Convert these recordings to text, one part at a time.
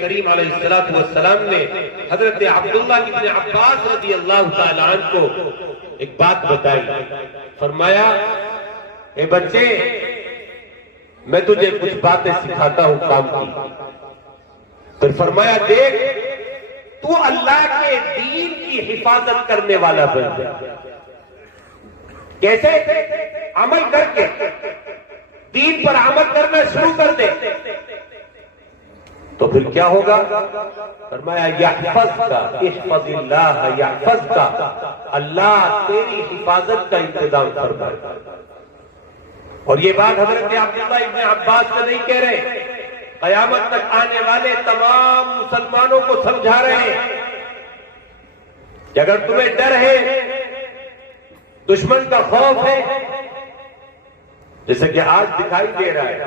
کریم علیہ السلام نے حضرت عبداللہ ابن عباس رضی اللہ تعالیٰ عنہ کو ایک بات بتائی. فرمایا اے بچے میں تجھے کچھ باتیں سکھاتا ہوں کام کی. پھر فرمایا دیکھ تو اللہ کے دین کی حفاظت کرنے والا بن جا. کیسے؟ عمل کر کے دین پر عمل کرنا شروع کر دے تو پھر کیا ہوگا؟ فرمایا یحفظ کا احفظ اللہ یحفظ کا، اللہ تیری حفاظت کا انتظام فرمائے. اور یہ بات حضرت عبداللہ ابن عباس سے نہیں کہہ رہے، قیامت تک آنے والے تمام مسلمانوں کو سمجھا رہے ہیں کہ اگر تمہیں ڈر ہے، دشمن کا خوف ہے، جیسے کہ آج دکھائی دے رہا ہے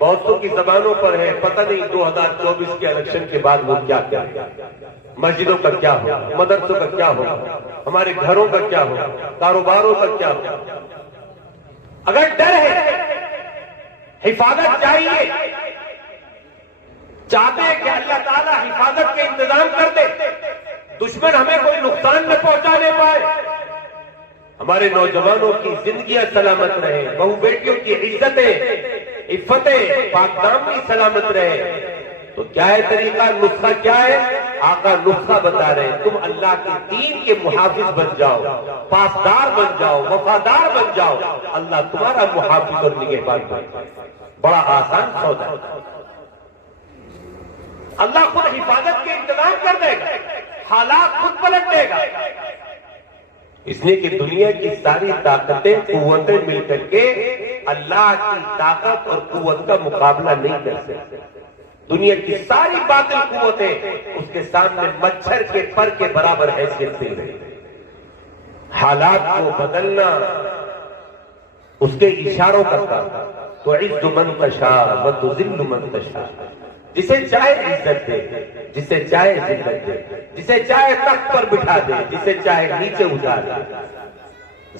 بہتوں کی زبانوں پر ہے، پتہ نہیں 2024 کے الیکشن کے بعد وہ کیا کیا، مسجدوں کا کیا ہو، مدرسوں کا کیا ہو، ہمارے گھروں کا کیا ہو، کاروباروں کا کیا ہو. اگر ڈر ہے، حفاظت چاہیے، چاہتے ہیں کہ اللہ تعالیٰ حفاظت کے انتظام کر دے، دشمن ہمیں کوئی نقصان نہ پہنچانے پائے، ہمارے نوجوانوں کی زندگیاں سلامت رہے، بہو بیٹیوں کی عزتیں عفتیں پاک دامنی سلامت رہے. تو کیا ہے طریقہ، نسخہ کیا ہے؟ آقا نسخہ بتا رہے ہیں، تم اللہ کے دین کے محافظ بن جاؤ، پاسدار بن جاؤ، وفادار بن جاؤ، اللہ تمہارا محافظ اور نگہبان بن جائے. بڑا آسان سودا ہے، اللہ خود حفاظت کے انتظام کر دے گا، حالات خود پلٹ دے گا. اس لیے کہ دنیا کی ساری طاقتیں قوتیں مل کر کے اللہ کی طاقت اور قوت کا مقابلہ نہیں کر سکتے. دنیا کی ساری باطل قوتیں اس کے سامنے مچھر کے پر کے برابر حیثیت سے رہی. حالات کو بدلنا اس کے اشاروں کا کام. تو عز من تشاء و تذل من تشاء، جسے چاہے عزت دے، جسے چاہے ذلت دے، جسے چاہے تخت پر بٹھا دے، جسے چاہے نیچے اتار دے.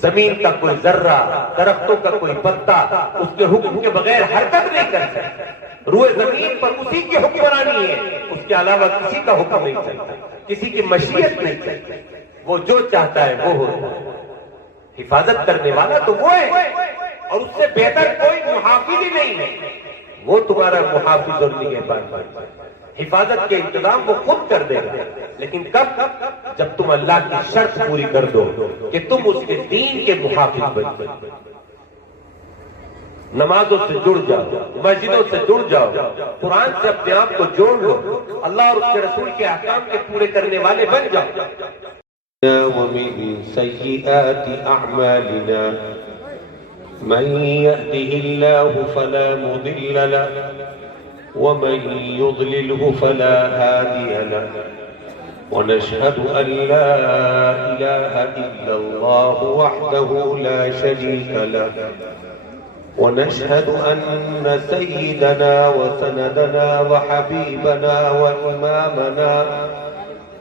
زمین کا کوئی ذرہ، درختوں کا کوئی پتا اس کے حکم کے بغیر حرکت نہیں کر سکتا. روئے زمین پر اسی کی حکمرانی ہے، اس کے علاوہ کسی کا حکم نہیں چلتا، کسی کی مشیت نہیں چلتی. وہ جو چاہتا ہے وہ ہوتا ہے. حفاظت کرنے والا تو وہ ہے، اور اس سے بہتر کوئی محافظ ہی نہیں ہے. وہ تمہارا محافظ اور نگہبان بن جائے. حفاظت کے انتظام وہ خود کر دے گا، لیکن کب؟ جب تم اللہ کی شرط پوری کر دو کہ تم اس کے دین کے محافظ بن جاؤ. نمازوں سے جڑ جاؤ، مسجدوں سے جڑ جاؤ، قرآن سے اپنے آپ کو جوڑ لو، اللہ اور اس کے رسول کے احکام کے پورے کرنے والے بن جاؤ. ومن سيئات أعمالنا من يهده الله فلا مضل له ومن يضلله فلا هادي له ونشهد أن لا إله إلا الله وحده لا شريك له ونشهد أن سيدنا وسندنا وحبيبنا وإمامنا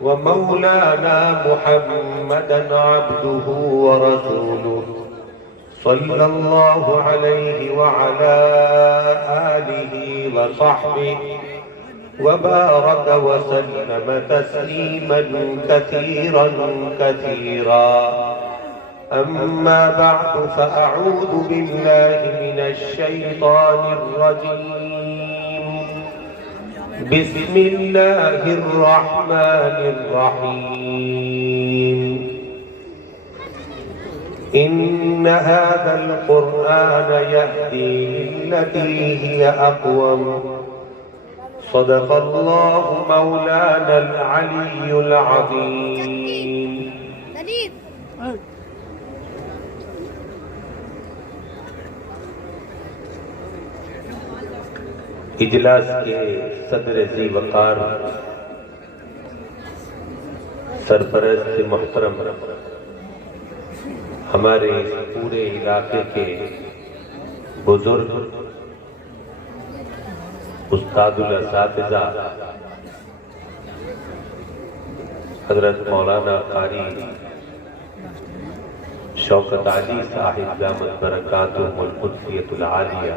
ومولانا محمدا عبده ورسوله صلى الله عليه وعلى آله وصحبه وبارك وسلم تسليما كثيرا كثيرا. أما بعد فأعوذ بالله من الشيطان الرجيم. بسم الله الرحمن الرحيم. إن هذا القرآن يهدي للتي هي أقوم. صدق الله مولانا العلي العظيم. اجلاس کے صدر ذی وقار سرپرست محترم، ہمارے اس پورے علاقے کے بزرگ استاد الاساتذہ حضرت مولانا قاری شوکت علی صاحب دامت برکاتہ القدسیۃ العالیہ،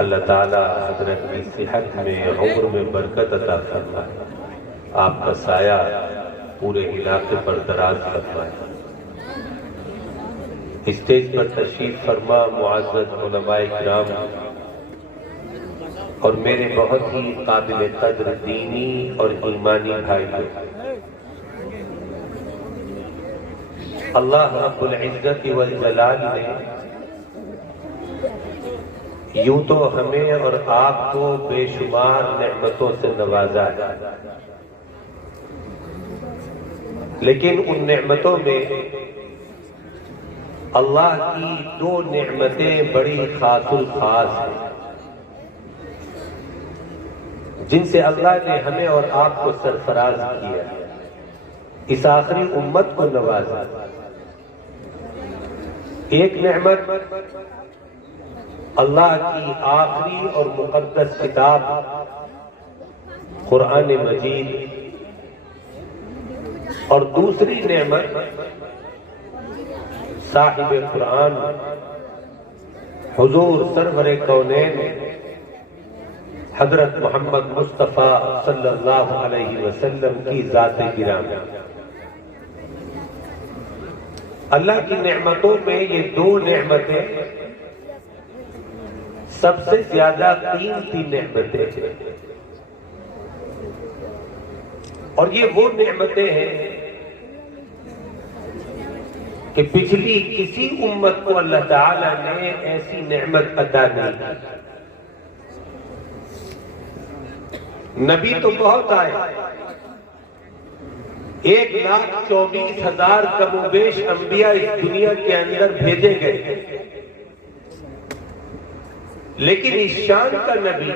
اللہ تعالیٰ حضرت کی صحت میں عمر میں برکت عطا فرمائے، آپ کا سایہ پورے علاقے پر دراز فرمائے۔ اسٹیج پر تشریف فرما معزز علماء کرام اور میرے بہت ہی قابل قدر دینی اور ایمانی بھائیوں، اللہ رب العزت والجلال نے یوں تو ہمیں اور آپ کو بے شمار نعمتوں سے نوازا ہے، لیکن ان نعمتوں میں اللہ کی دو نعمتیں بڑی خاص الخاص ہیں جن سے اللہ نے ہمیں اور آپ کو سرفراز کیا، اس آخری امت کو نوازا۔ ایک نعمت اللہ کی آخری اور مقدس کتاب قرآن مجید، اور دوسری نعمت صاحب قرآن حضور سرور کونین حضرت محمد مصطفیٰ صلی اللہ علیہ وسلم کی ذات گرامی۔ اللہ کی نعمتوں میں یہ دو نعمتیں سب سے زیادہ قیمتی نعمتیں ہیں، اور یہ وہ نعمتیں ہیں کہ پچھلی کسی امت کو اللہ تعالیٰ نے ایسی نعمت عطا نہیں کی۔ نبی تو بہت آئے، 1,24,000 کم و بیش انبیاء اس دنیا کے اندر بھیجے گئے، لیکن اس شان کا نبی،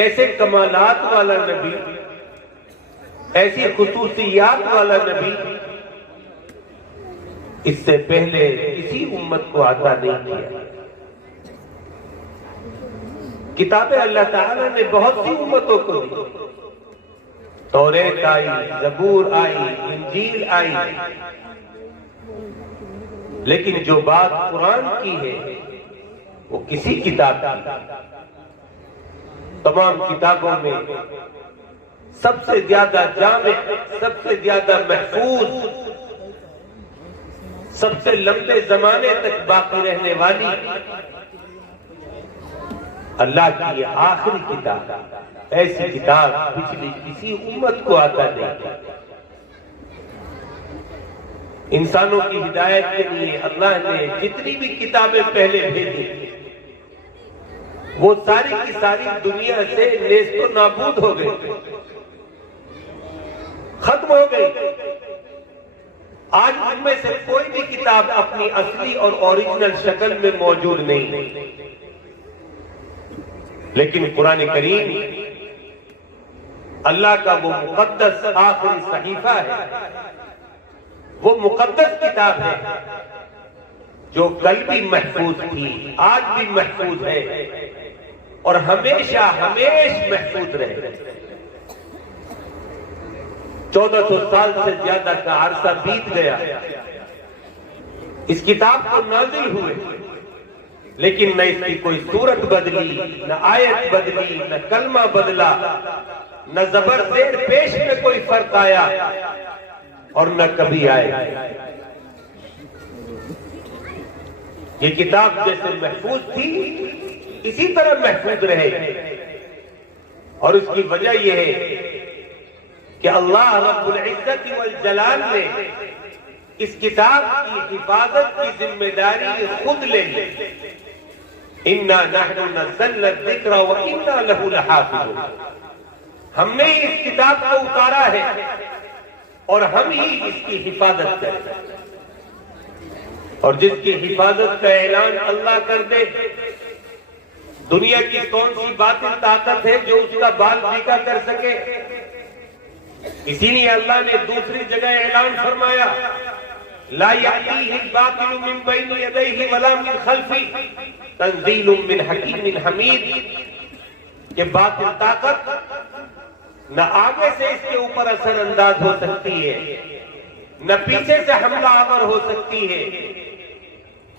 ایسے کمالات والا نبی، ایسی خصوصیات والا نبی اس سے پہلے کسی امت کو عطا نہیں کیا۔ کتابیں اللہ تعالیٰ نے بہت سی امتوں کو دی، توریت آئی، زبور آئی، انجیل آئی، لیکن جو بات قرآن کی ہے وہ کسی کتاب کی۔ تمام کتابوں میں سب سے زیادہ جامع، سب سے زیادہ محفوظ، سب سے لمبے زمانے تک باقی رہنے والی اللہ کی یہ آخری کتاب، ایسی کتاب پچھلی کسی امت کو عطا نہیں۔ انسانوں کی ہدایت کے لیے اللہ نے جتنی بھی کتابیں پہلے بھیجی وہ ساری کی ساری دنیا سے نیست و نابود ہو گئی، ختم ہو گئی۔ آج ان میں سے کوئی بھی کتاب اپنی اصلی اور اوریجنل شکل میں موجود نہیں، لیکن قرآن کریم اللہ کا وہ مقدس آخری صحیفہ ہے، وہ مقدس کتاب ہے جو کل بھی محفوظ تھی، آج بھی محفوظ ہے اور ہمیشہ ہمیشہ محفوظ رہے۔ 1400 سال سے زیادہ کا عرصہ بیت گیا اس کتاب کو نازل ہوئے، لیکن نہ اس کی کوئی صورت بدلی، نہ آیت بدلی، نہ کلمہ بدلا، نہ زبر زیر پیش میں کوئی فرق آیا اور نہ کبھی آئے۔ یہ کتاب جیسے محفوظ تھی اسی طرح محفوظ رہے، اور اس کی وجہ یہ ہے کہ اللہ رب العزت والجلال نے اس کتاب کی حفاظت کی ذمہ داری خود لے لی۔ اِنَّا نَحْنُ نَزَّلْنَا الذِّكْرَ وَإِنَّا لَهُ لَحَافِظُونَ، ہم نے اس کتاب کو اتارا ہے اور ہم ہی اس کی حفاظت کریں، اور جس کی حفاظت کا اعلان اللہ کر دے، دنیا کی کون سی باطل طاقت ہے جو اس کا بال بیکا کر سکے؟ اسی لیے اللہ نے دوسری جگہ اعلان فرمایا لا يأتيه الباطل من بين يديه ولا من خلفه تنزيل من حكيم حميد، کہ باطل طاقت نہ آگے سے اس کے اوپر اثر انداز ہو سکتی ہے، نہ پیچھے سے حملہ آور ہو سکتی ہے،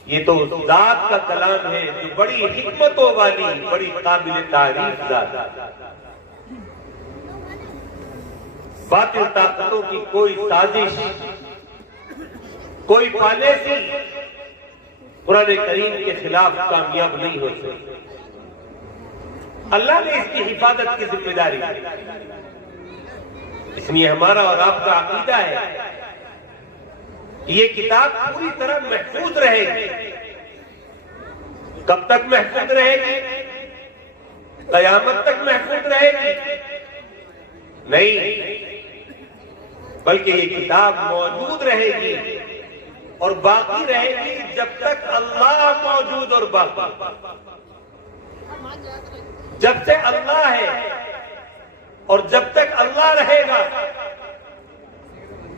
یہ تو اس ذات کا کلام ہے جو بڑی حکمتوں والی، بڑی قابل تعریف ذات ہے۔ باطل طاقتوں کی کوئی سازش، کوئی پالیسی قرآن کریم کے خلاف کامیاب نہیں ہو سکتی۔ اللہ نے اس کی حفاظت کی ذمہ داری دی، اس لیے ہمارا اور آپ کا عقیدہ ہے کہ یہ کتاب پوری طرح محفوظ رہے گی۔ کب تک محفوظ رہے گی؟ قیامت تک محفوظ رہے گی؟ نہیں، بلکہ یہ کتاب موجود رہے گی اور باقی رہے گی جب تک اللہ موجود اور باقی۔ جب سے اللہ ہے اور جب تک اللہ رہے گا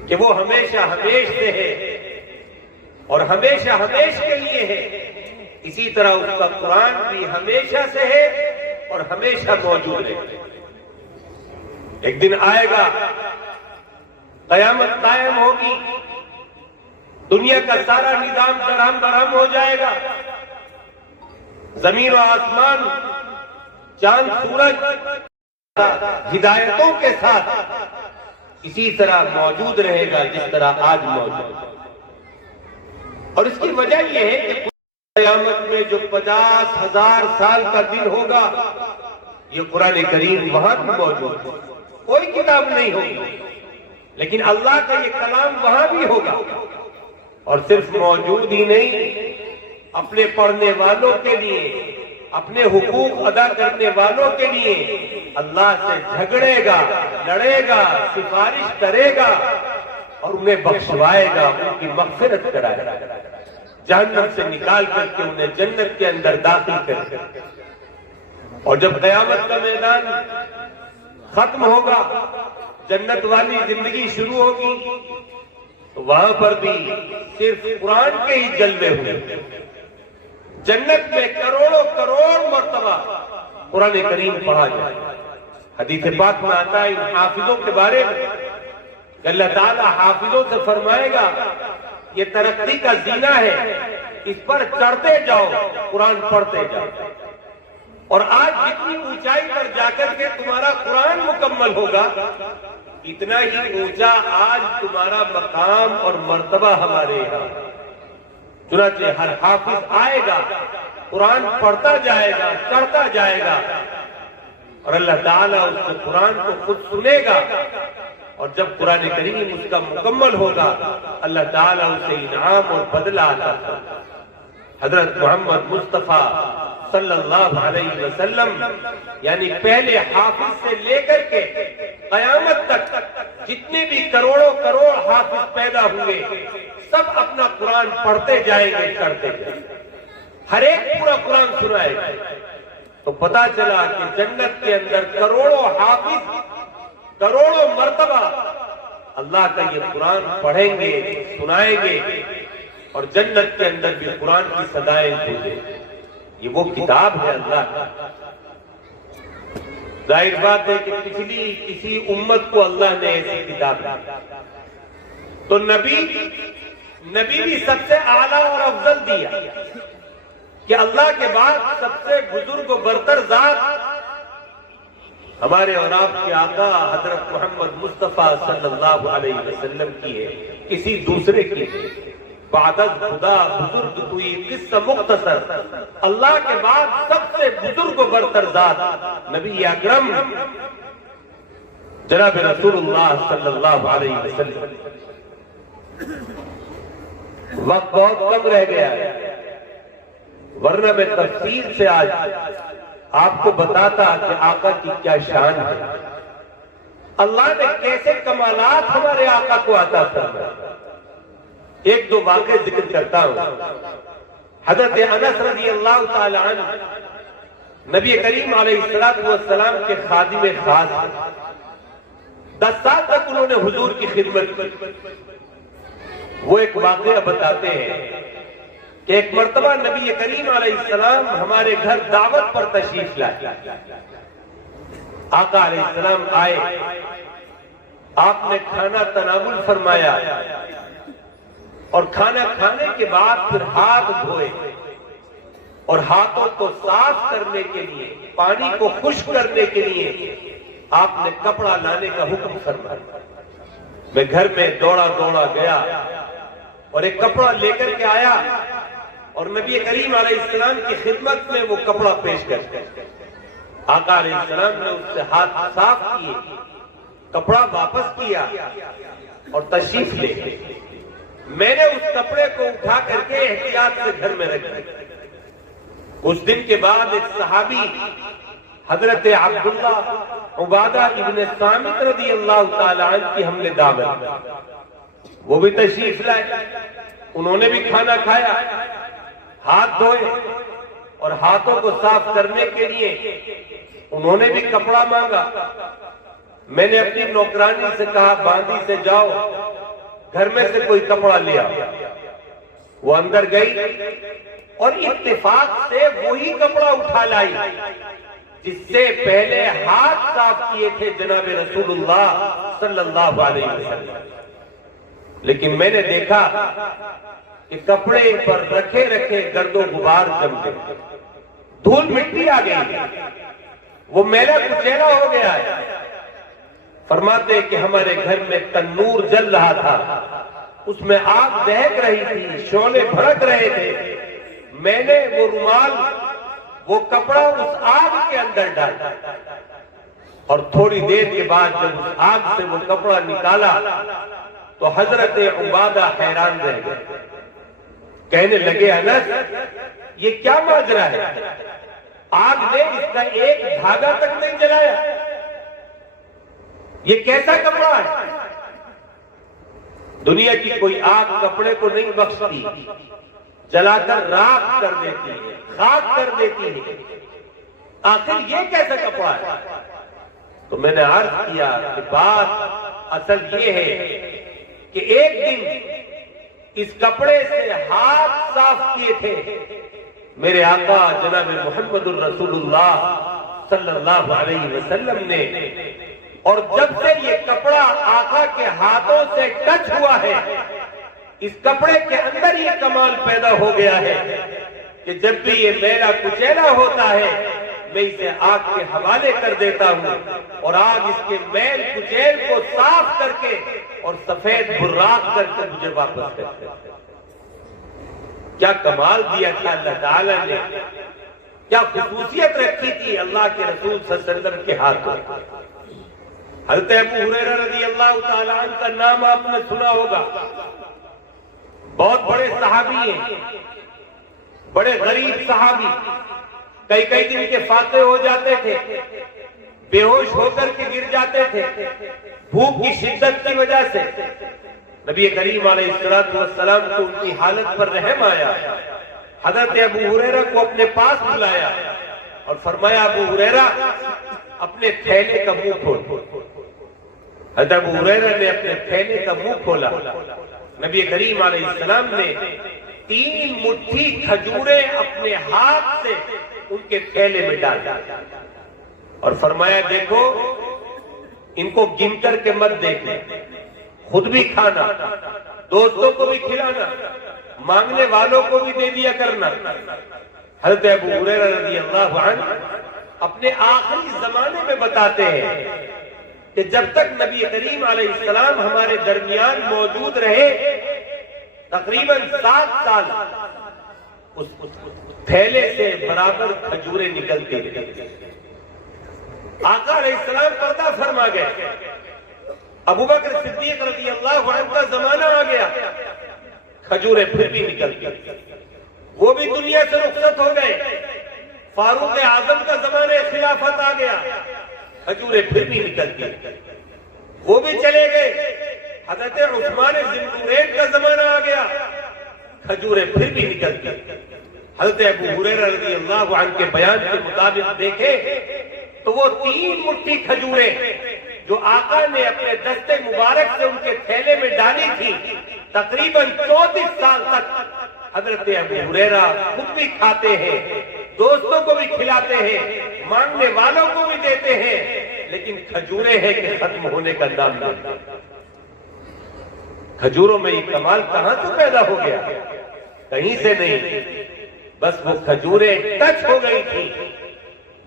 کہ وہ ہمیشہ ہمیش سے ہے اور ہمیشہ ہمیش کے لیے ہے، اسی طرح اس کا قرآن بھی ہمیشہ سے ہے اور ہمیشہ موجود ہے۔ ایک دن آئے گا، قیامت قائم ہوگی، دنیا کا سارا نظام درہم برہم ہو جائے گا، زمین و آسمان، چاند سورج ہدایتوں کے ساتھ اسی طرح موجود رہے گا جس طرح آج موجود ہے۔ اور اس کی وجہ یہ ہے کہ قیامت میں جو 50,000 سال کا دن ہوگا، یہ قرآن کریم وہاں بھی موجود ہے۔ کوئی کتاب نہیں ہوگی، لیکن اللہ کا یہ کلام وہاں بھی ہوگا، اور صرف موجود ہی نہیں، اپنے پڑھنے والوں کے لیے، اپنے حقوق ادا کرنے والوں کے لیے اللہ سے جھگڑے گا، لڑے گا، سفارش کرے گا اور انہیں بخشوائے گا، ان کی مغفرت کرائے گا، جہنم سے نکال کر کے انہیں جنت کے اندر داخل کرے گا۔ اور جب قیامت کا میدان ختم ہوگا، جنت والی زندگی شروع ہوگی، تو وہاں پر بھی صرف قرآن کے ہی جلوے ہوئے۔ جنت میں کروڑوں کروڑ مرتبہ قرآن کریم پڑھا جائے۔ حدیث پاک میں آتا ہے ان حافظوں کے بارے میں کہ اللہ تعالیٰ حافظوں سے فرمائے گا یہ ترقی کا زینہ ہے، اس پر چڑھتے جاؤ، قرآن پڑھتے جاؤ۔ اور آج جتنی اونچائی پر جا کر کے تمہارا قرآن مکمل ہوگا، اتنا ہی اونچا آج تمہارا مقام اور مرتبہ ہمارے یہاں۔ چنانچہ ہر حافظ آئے گا، قرآن پڑھتا جائے گا، چڑھتا جائے گا، اور اللہ تعالیٰ اس کے قرآن کو خود سنے گا، اور جب قرآن کریم اس کا مکمل ہوگا، اللہ تعالیٰ اسے انعام اور بدلہ عطا کرے گا۔ حضرت محمد مصطفیٰ صلی اللہ علیہ وسلم یعنی پہلے حافظ سے لے کر کے قیامت تک جتنے بھی کروڑوں کروڑ حافظ پیدا ہوئے، سب اپنا قرآن پڑھتے جائیں گے، چڑھتے جائیں گے، ہر ایک پورا قرآن سنائے گا۔ تو پتا چلا کہ جنت کے اندر کروڑوں حافظ، کروڑوں مرتبہ اللہ کا یہ قرآن پڑھیں گے، سنائیں گے، اور جنت کے اندر بھی قرآن کی صدائیں گونجیں۔ یہ وہ کتاب ہے اللہ کا۔ ظاہر بات ہے کہ پچھلی کسی امت کو اللہ نے ایسی کتاب دی، تو نبی بھی سب سے اعلیٰ اور افضل دیا کہ اللہ کے بعد سب سے بزرگ و برتر ذات ہمارے اور آپ کے آقا حضرت محمد مصطفیٰ صلی اللہ علیہ وسلم کی ہے، کسی دوسرے کی ہے۔ بعد از خدا بزرگ کوئی قصہ مختصر، اللہ کے بعد سب سے بزرگ و برتر ذات نبی اکرم جناب رسول اللہ صلی اللہ علیہ وسلم۔ وقت بہت کم رہ گیا ہے، ورنہ میں تفصیل سے آج آپ کو بتاتا کہ آقا کی کیا شان ہے، اللہ نے کیسے کمالات ہمارے آقا کو عطا فرمائے۔ ایک دو واقعے ذکر کرتا ہوں۔ حضرت انس رضی اللہ تعالی عنہ نبی کریم علیہ السلام کے خادم خاص، 10 سال تک انہوں نے حضور کی خدمت کی۔ وہ ایک واقعہ بتاتے ہیں کہ ایک مرتبہ نبی کریم علیہ السلام ہمارے گھر دعوت پر تشریف لائے۔ آقا علیہ السلام آئے، آپ نے کھانا تناول فرمایا، اور کھانا کھانے کے بعد پھر ہاتھ دھوئے اور ہاتھوں کو صاف کرنے کے لیے، پانی کو خشک کرنے کے لیے آپ نے کپڑا لانے کا حکم فرمایا۔ میں گھر میں دوڑا گیا اور ایک کپڑا لے کر کے آیا اور نبی کریم علیہ السلام کی خدمت میں وہ کپڑا پیش کر دیا۔ آقا علیہ السلام نے اس سے ہاتھ صاف کیے، کپڑا واپس کیا اور تشریف لے گئے۔ میں نے اس کپڑے کو اٹھا کر کے احتیاط سے گھر میں رکھ دیا۔ اس دن کے بعد ایک صحابی حضرت عبداللہ عبادہ ابن صامت رضی اللہ تعالی عنہ کی ہم نے دعوت، وہ بھی تشریف لائے، انہوں نے بھی کھانا کھایا، ہاتھ دھوئے اور ہاتھوں کو صاف کرنے کے لیے انہوں نے بھی کپڑا مانگا۔ میں نے اپنی نوکرانی سے کہا باندی سے جاؤ گھر میں سے کوئی کپڑا لیا۔ وہ اندر گئی اور اتفاق سے وہی کپڑا اٹھا لائی جس سے پہلے ہاتھ صاف کیے تھے جناب رسول اللہ صلی اللہ علیہ وسلم۔ لیکن میں نے دیکھا کہ کپڑے پر رکھے گرد و غبار جم گئے، دھول مٹی آ گئی، وہ میلا کچیلا ہو گیا ہے۔ فرماتے کہ ہمارے گھر میں تنور جل رہا تھا، اس میں آگ دہک رہی تھی، شعلے بھڑک رہے تھے۔ میں نے وہ رومال، وہ کپڑا اس آگ کے اندر ڈالا اور تھوڑی دیر کے بعد جب اس آگ سے وہ کپڑا نکالا تو حضرت عبادہ حیران رہ گئے، کہنے لگے انس یہ کیا ماجرا ہے؟ آگ نے اس کا ایک دھاگا تک نہیں جلایا، یہ کیسا کپڑا ہے؟ دنیا کی کوئی آگ کپڑے کو نہیں بخشتی، جلا کر راکھ کر دیتی ہے، خاک کر دیتی ہے، آخر یہ کیسا کپڑا ہے؟ تو میں نے عرض کیا کہ بات اصل یہ ہے کہ ایک دن اس کپڑے سے ہاتھ صاف کیے تھے میرے آقا جناب محمد الرسول اللہ صلی اللہ علیہ وسلم نے، اور جب سے یہ کپڑا آقا کے ہاتھوں سے ٹچ ہوا ہے اس کپڑے کے اندر یہ کمال پیدا ہو گیا ہے کہ جب بھی یہ میلا کچیلا ہوتا ہے میں اسے آگ کے حوالے کر دیتا ہوں اور آگ اس کے میل کچیل کو صاف کر کے اور سفید براق کر کے مجھے واپس کرتے ہیں۔ کیا کمال دیا تھا اللہ تعالیٰ نے، کیا خصوصیت رکھی تھی اللہ کے رسول صلی اللہ علیہ وسلم کے ہاتھوں۔ حضرت ابو ہریرہ رضی اللہ تعالیٰ عنہ کا نام آپ نے سنا ہوگا، بہت بڑے صحابی ہیں، بڑے غریب صحابی، کئی دن کے فاقے ہو جاتے تھے، بے ہوش ہو کر کے گر جاتے تھے بھوک کی شدت کی وجہ سے۔ نبی کریم علیہ السلام کو ان کی حالت پر رحم آیا، حضرت ابو ہریرہ کو اپنے پاس بلایا اور فرمایا ابو ہریرہ اپنے تھیلے کا منہ کھول۔ حضرت ابو ہریرہ نے اپنے تھیلے کا منہ کھولا، نبی کریم علیہ السلام نے 3 مٹھی کھجوریں اپنے ہاتھ سے ان کے تھیلے میں ڈالا اور فرمایا دیکھو ان کو گن کر کے مت دیکھنا، خود بھی کھانا، دوستوں کو بھی کھلانا، مانگنے والوں کو بھی دے دیا کرنا۔ حضرت ابو ہریرہ رضی اللہ عنہ اپنے آخری زمانے میں بتاتے ہیں کہ جب تک نبی کریم علیہ السلام ہمارے درمیان موجود رہے تقریباً 7 سال اس تھیلے سے برابر کھجوریں نکلتی رہی۔ آقا علیہ السلام پردہ فرما گئے، ابو بکر صدیق رضی اللہ عنہ کا زمانہ آ گیا، کھجوریں پھر بھی نکلتی، وہ بھی دنیا سے رخصت ہو گئے، فاروق اعظم کا زمانہ خلافت آ گیا، کھجوریں پھر بھی نکلتی، وہ بھی چلے گئے، حضرت عثمان ذی النورین کا زمانہ آ گیا، کھجوریں پھر بھی نکلتی۔ حضرت ابو ہریرہ رضی اللہ عنہ کے بیان کے مطابق دیکھیں تو وہ 3 مٹھی کھجوریں جو آقا نے اپنے دستے مبارک سے ان کے تھیلے میں ڈالی تھی تقریباً 34 سال تک حضرت ابو ہریرہ خود بھی کھاتے ہیں، دوستوں کو بھی کھلاتے ہیں، مانگنے والوں کو بھی دیتے ہیں، لیکن کھجوریں ہیں کہ ختم ہونے کا نام نہیں۔ کھجوروں میں یہ کمال کہاں سے پیدا ہو گیا؟ کہیں سے نہیں، بس وہ کھجوریں ٹچ ہو گئی تھی،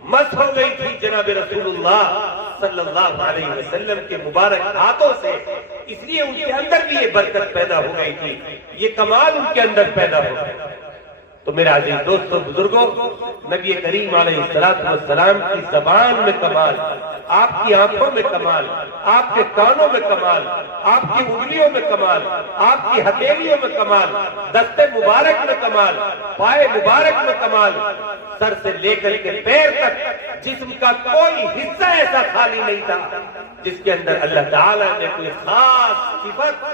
مس ہو گئی تھی جناب رسول اللہ صلی اللہ علیہ وسلم کے مبارک ہاتھوں سے، اس لیے ان کے اندر بھی یہ برکت پیدا ہو گئی تھی، یہ کمال ان کے اندر پیدا ہو گیا۔ تو میرے عزیز دوستو، بزرگوں، نبی کریم علیہ السلام کی زبان میں کمال، آپ کی آنکھوں میں کمال، آپ کے کانوں میں کمال، آپ کی انگلیوں میں کمال، آپ کی ہتھیلیوں میں کمال، دست مبارک میں کمال، پائے مبارک میں کمال، سر سے لے کر کے پیر تک جسم کا کوئی حصہ ایسا خالی نہیں تھا جس کے اندر اللہ تعالیٰ نے کوئی خاص صفت،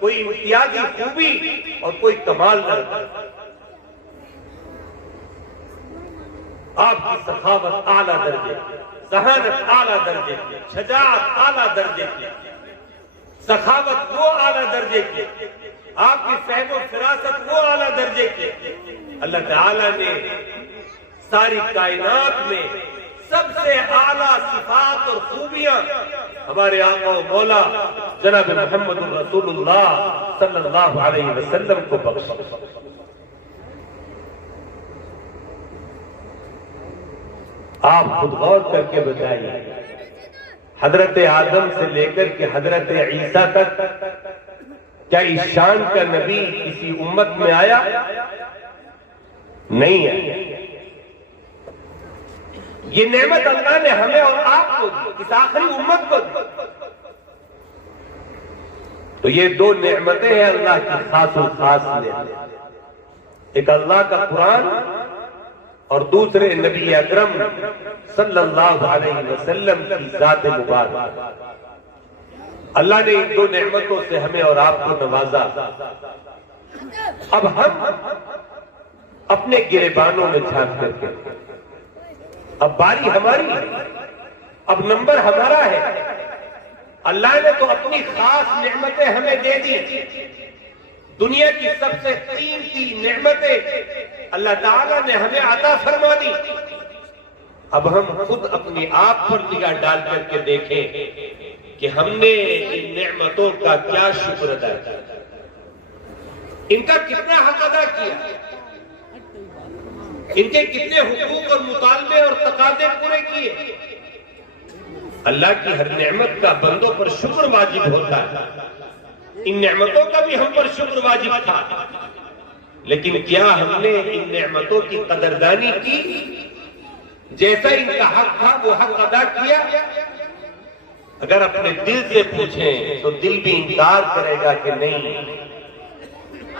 کوئی امتیازی خوبی اور کوئی کمال نہ رکھا۔ آپ کی سخاوت اعلیٰ درجے کی، ذہانت اعلیٰ درجے کی، شجاعت اعلیٰ درجے کی، سخاوت وہ اعلیٰ درجے کی، آپ کی فہم و فراست وہ اعلیٰ درجے کی۔ اللہ تعالیٰ نے ساری کائنات میں سب سے اعلیٰ صفات اور خوبیاں ہمارے آقا و مولا جناب محمد رسول اللہ صلی اللہ علیہ وسلم کو بخشی۔ آپ خود غور کر کے بتائیے، حضرت آدم سے لے کر کے حضرت عیسیٰ تک کیا اس شان کا نبی کسی امت میں آیا؟ نہیں ہے۔ یہ نعمت اللہ نے ہمیں اور آپ کو دی، اس آخری امت کو دی۔ تو یہ دو نعمتیں ہیں اللہ کی خاص و خاص نعمت، ایک اللہ کا قرآن اور دوسرے نبی اکرم صلی اللہ علیہ وسلم کی ذات مبارک۔ اللہ نے ان دو نعمتوں سے ہمیں اور آپ کو نوازا۔ اب ہم اپنے گریبانوں میں جھانک کر کے، اب باری ہماری ہے، اب نمبر ہمارا ہے۔ اللہ نے تو اپنی خاص نعمتیں ہمیں دے دی، دنیا کی سب سے قیمتی نعمتیں اللہ تعالیٰ نے ہمیں عطا فرما دی۔ اب ہم خود اپنی آپ پر نگاہ ڈال کر کے دیکھیں کہ ہم نے ان نعمتوں کا کیا شکر ادا کیا، ان کا کتنا حق ادا کیا، ان کے کتنے حقوق اور مطالبے اور تقاضے پورے کیے۔ اللہ کی ہر نعمت کا بندوں پر شکر واجب ہوتا ہے، ان نعمتوں کا بھی ہم پر شکر واجب تھا، لیکن کیا ہم نے ان نعمتوں کی قدردانی کی؟ جیسا ان کا حق تھا وہ حق ادا کیا؟ اگر اپنے دل سے پوچھیں تو دل بھی انکار کرے گا کہ نہیں،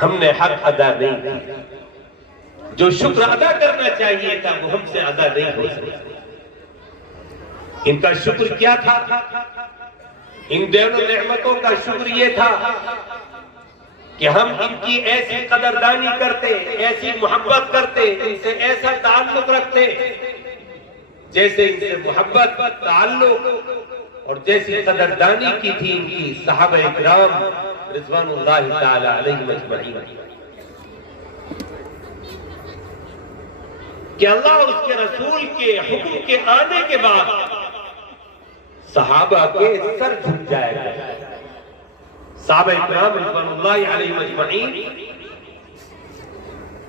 ہم نے حق ادا نہیں کیا، جو شکر ادا کرنا چاہیے تھا وہ ہم سے ادا نہیں ہو سکا۔ ان کا شکر کیا تھا؟ ان دونوں نعمتوں کا شکر یہ تھا کہ ہم ان کی ایسی قدردانی کرتے، ایسی محبت کرتے، ان سے ایسا تعلق رکھتے جیسے ان سے محبت، تعلق اور جیسی قدردانی کی تھی ان کی صحابہ اکرام رضوان اللہ تعالی علیہم اجمعین، کہ اللہ اور اس کے رسول کے حکم کے آنے کے بعد صحابہ کے سر جھک جائے گا۔ صحابہ اکرام رضوان اللہ علیہم اجمعین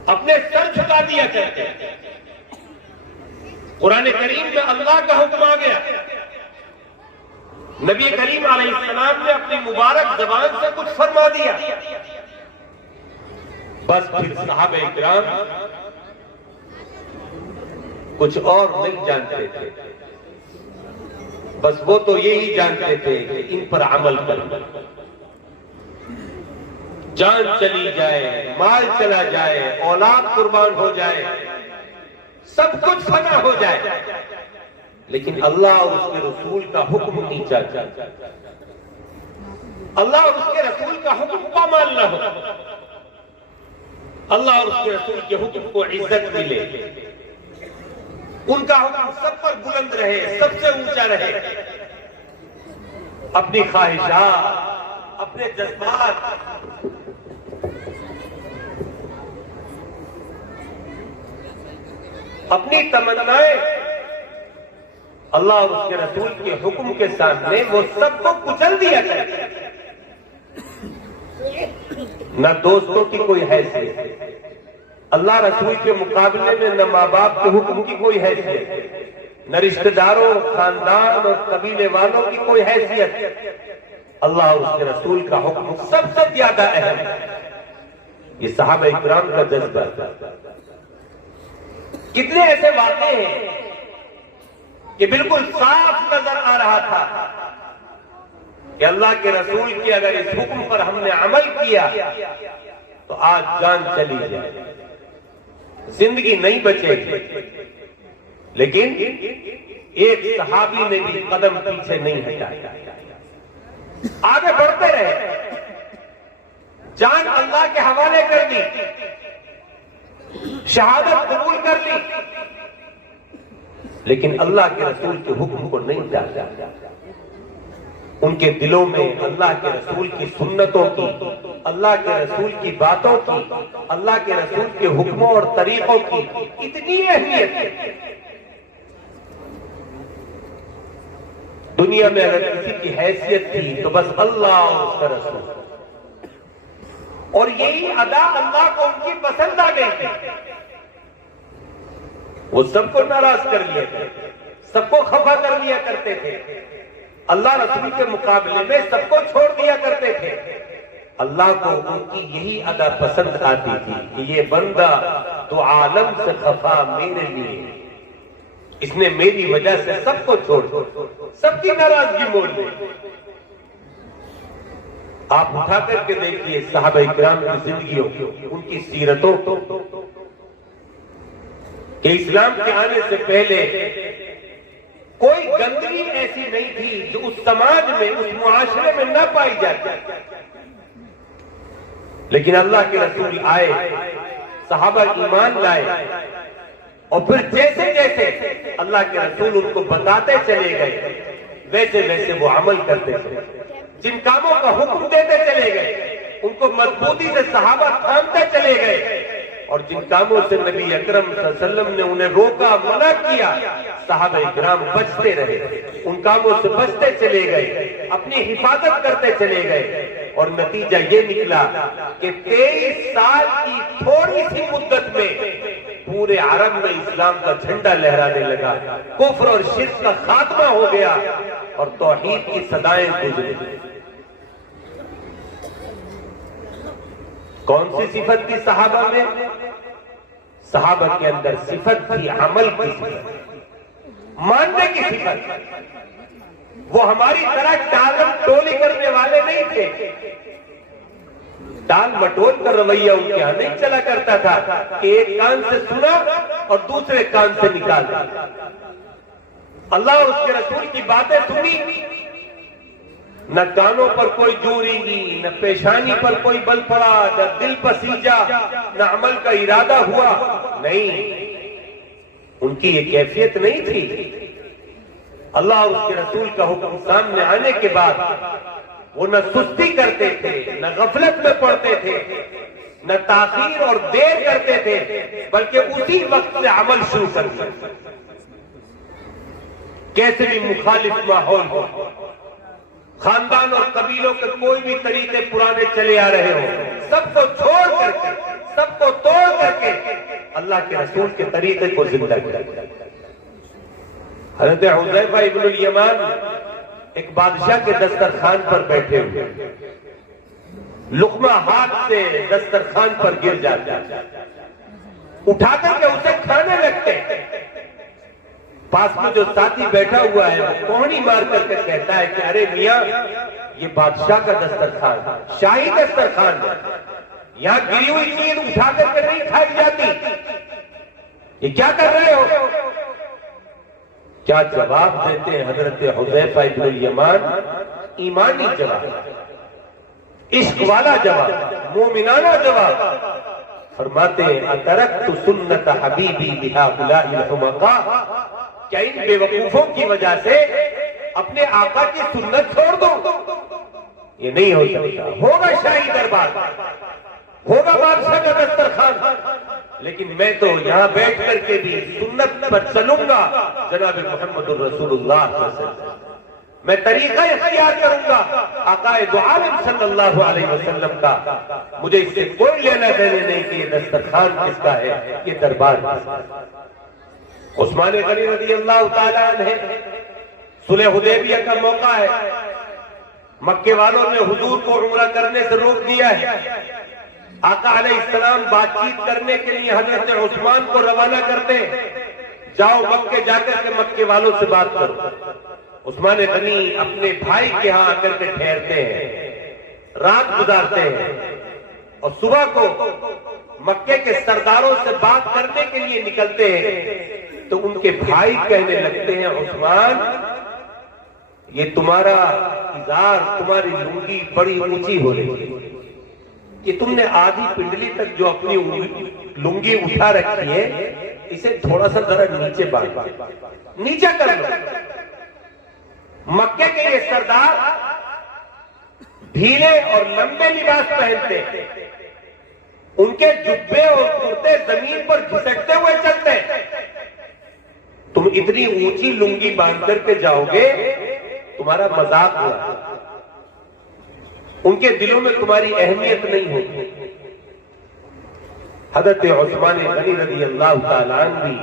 اپنے سر جھکا دیا کرتے ہیں۔ قرآن کریم میں اللہ کا حکم آ گیا، نبی کریم علیہ السلام نے اپنی مبارک زبان سے کچھ فرما دیا، بس پھر صحابہ اکرام کچھ اور نہیں جانتے تھے، بس وہ تو یہی جانتے تھے کہ ان پر عمل کرنا، جان چلی جائے، مال چلا جائے، اولاد قربان ہو جائے، سب کچھ فنا ہو جائے، لیکن اللہ اور اس کے رسول کا حکم نہیں چاہتا، اللہ اور اس کے رسول کا حکم کو ماننا ہو، اللہ اور اس کے رسول کے حکم کو عزت ملے، ان کا حکم سب پر بلند رہے، سب سے اونچا رہے، اپنی خواہشات، اپنے جذبات، اپنی تمنائیں اللہ اور اس کے رسول کے حکم کے سامنے وہ سب کو کچل دیا کرتے، نہ دوستوں کی کوئی حیثیت، اللہ رسول کے مقابلے میں نہ ماں باپ کے حکم کی کوئی حیثیت، نہ رشتہ داروں، خاندان اور قبیلے والوں کی کوئی حیثیت، اللہ اور اس کے رسول کا حکم سب سے زیادہ اہم ہے۔ یہ صحابہ اکرام کا جذبہ تھا۔ کتنے ایسے واقعے ہیں کہ بالکل صاف نظر آ رہا تھا کہ اللہ کے رسول کے اگر اس حکم پر ہم نے عمل کیا تو آج جان چلی جائے، زندگی نہیں بچے گی، لیکن ایک صحابی نے بھی قدم پیچھے نہیں ہٹایا، آگے بڑھتے رہے، جان اللہ کے حوالے کر دی، شہادت قبول کر لی، لیکن اللہ کے رسول کے حکم کو نہیں ڈالا۔ ان کے دلوں میں اللہ کے رسول کی سنتوں کی، اللہ کے رسول کی باتوں کی، اللہ کے رسول کے حکموں اور طریقوں کی اتنی اہمیت ہے۔ دنیا میں اگر کسی کی حیثیت تھی تو بس اللہ اور اس کا رسول، اور یہی ادا اللہ کو ان کی پسند آ گئی تھی۔ وہ سب کو ناراض کر لیا کرتے، سب کو خفا کر لیا کرتے تھے، اللہ رسول کے مقابلے میں سب کو چھوڑ دیا کرتے تھے۔ اللہ کو ان کی یہی ادا پسند آتی تھی کہ یہ بندہ تو عالم سے خفا میرے لیے، اس نے میری وجہ سے سب کو چھوڑ، سب کی ناراضگی مول لی۔ آپ اٹھا کر کے دیکھیے صحابہ اکرام کی زندگیوں، ان کی سیرتوں کہ اسلام کے آنے سے پہلے کوئی گندگی ایسی نہیں تھی جو اس سماج میں، اس معاشرے میں نہ پائی جاتی، لیکن اللہ کے رسول آئے، صحابہ ایمان لائے، اور پھر جیسے جیسے اللہ کے رسول ان کو بتاتے چلے گئے ویسے ویسے وہ عمل کرتے تھے۔ جن کاموں کا حکم دیتے چلے گئے ان کو مضبوطی سے صحابہ تھامتے چلے گئے، اور جن کاموں سے نبی اکرم صلی اللہ علیہ وسلم نے انہیں روکا، منع کیا، صحابہ اکرام بچتے رہے، ان کاموں سے بچتے چلے گئے، اپنی حفاظت کرتے چلے گئے، اور نتیجہ یہ نکلا کہ 23 سال کی تھوڑی سی مدت میں پورے عرب میں اسلام کا جھنڈا لہرانے لگا، کفر اور شرک کا خاتمہ ہو گیا، اور توحید کی صدائیں گونجنے لگیں۔ کون سی صفت تھی صحابہ میں؟ صحابہ کے اندر صفت تھی عمل کی صفت، ماننے کی صفت۔ وہ ہماری طرح ٹالم ٹولی کرنے والے نہیں تھے، ٹال مٹول کا رویہ ان کے یہاں نہیں چلا کرتا تھا کہ ایک کان سے سنا اور دوسرے کان سے نکال دیا۔ اللہ اور اس کے رسول کی باتیں سنی، نہ کانوں پر کوئی جورینگی، نہ پیشانی پر کوئی بل پڑا، نہ دل پسیجا، نہ عمل کا ارادہ ہوا، نہیں، ان کی یہ کیفیت نہیں تھی۔ اللہ اور اس کے رسول کا حکم سامنے آنے کے بعد وہ نہ سستی کرتے تھے، نہ غفلت میں پڑتے تھے، نہ تاخیر اور دیر کرتے تھے، بلکہ اسی وقت سے عمل شروع کر دیا، کیسے بھی مخالف ماحول ہو، خاندان اور قبیلوں کے کوئی بھی طریقے پرانے چلے آ رہے ہوں، سب کو چھوڑ کر کے، سب کو توڑ کر کے اللہ کے رسول کے طریقے کو زندہ کیا۔ حضرت حذیفہ ابن الیمان ایک بادشاہ کے دسترخوان پر بیٹھے ہوئے، لقمہ ہاتھ سے دسترخوان پر گر جاتا، اٹھا کر کے اسے کھانے لگتے، پاس میں جو ساتھی بیٹھا ہوا ہے وہ کوہنی مار کر کے کہتا ہے کہ ارے میاں، یہ بادشاہ کا دسترخوان، شاہی دسترخوان ہے، یہاں گری ہوئی چیز اٹھا کر کے نہیں کھائی جاتی، یہ کیا کر رہے ہو؟ کیا جواب دیتے ہیں حضرت حذیفہ ابن الیمان؟ ایمانی جواب، عشق والا جواب، مومنانہ جواب۔ فرماتے ہیں اترکت سنت حبیبی بہؤلاء الحمقاء، کیا ان بے وقوفوں کی وجہ سے اپنے آقا کی سنت چھوڑ دو؟ یہ نہیں ہو سکتا۔ ہوگا شاہی دربار، ہوگا بادشاہ کا دسترخوان، لیکن میں تو یہاں بیٹھ کر کے بھی سنت پر چلوں گا، جناب محمد الرسول اللہ صلی اللہ علیہ وسلم۔ میں طریقہ اختیار کروں گا آقا دو عالم صلی اللہ علیہ وسلم کا، مجھے اس سے کوئی لینا دینا نہیں کہ یہ دسترخوان کس کا ہے، یہ دربار کس کا ہے۔ عثمان غنی رضی اللہ تعالیٰ عنہ، صلح حدیبیہ کا موقع ہے، مکے والوں نے حضور کو عمرہ کرنے سے روک دیا ہے، آقا علیہ السلام بات چیت کرنے کے لیے حضرت عثمان کو روانہ کرتے ہیں، جاؤ مکے جا کر کے مکے والوں سے بات کرو۔ عثمان غنی اپنے بھائی کے ہاں آ کر کے ٹھہرتے ہیں، رات گزارتے ہیں، اور صبح کو مکے کے سرداروں سے بات کرنے کے لیے نکلتے ہیں، تو ان کے بھائی کہنے لگتے ہیں عثمان یہ تمہارا ازار، تمہاری لنگی بڑی اونچی ہو رہی ہے، کہ تم نے آدھی پنڈلی تک جو اپنی لنگی اٹھا رکھی ہے اسے تھوڑا سا ذرا نیچے باندھ، نیچے کر لو۔ مکے کے یہ سردار ڈھیلے اور لمبے لباس پہنتے، ان کے جبے اور کرتے زمین پر گھسٹتے ہوئے چلتے، تم اتنی اونچی لنگی باندھ کر کے جاؤ گے تمہارا مذاق ہوا، ان کے دلوں میں تمہاری اہمیت نہیں ہوگی۔ حضرت عثمان غنی رضی اللہ تعالیٰ عنہ بھی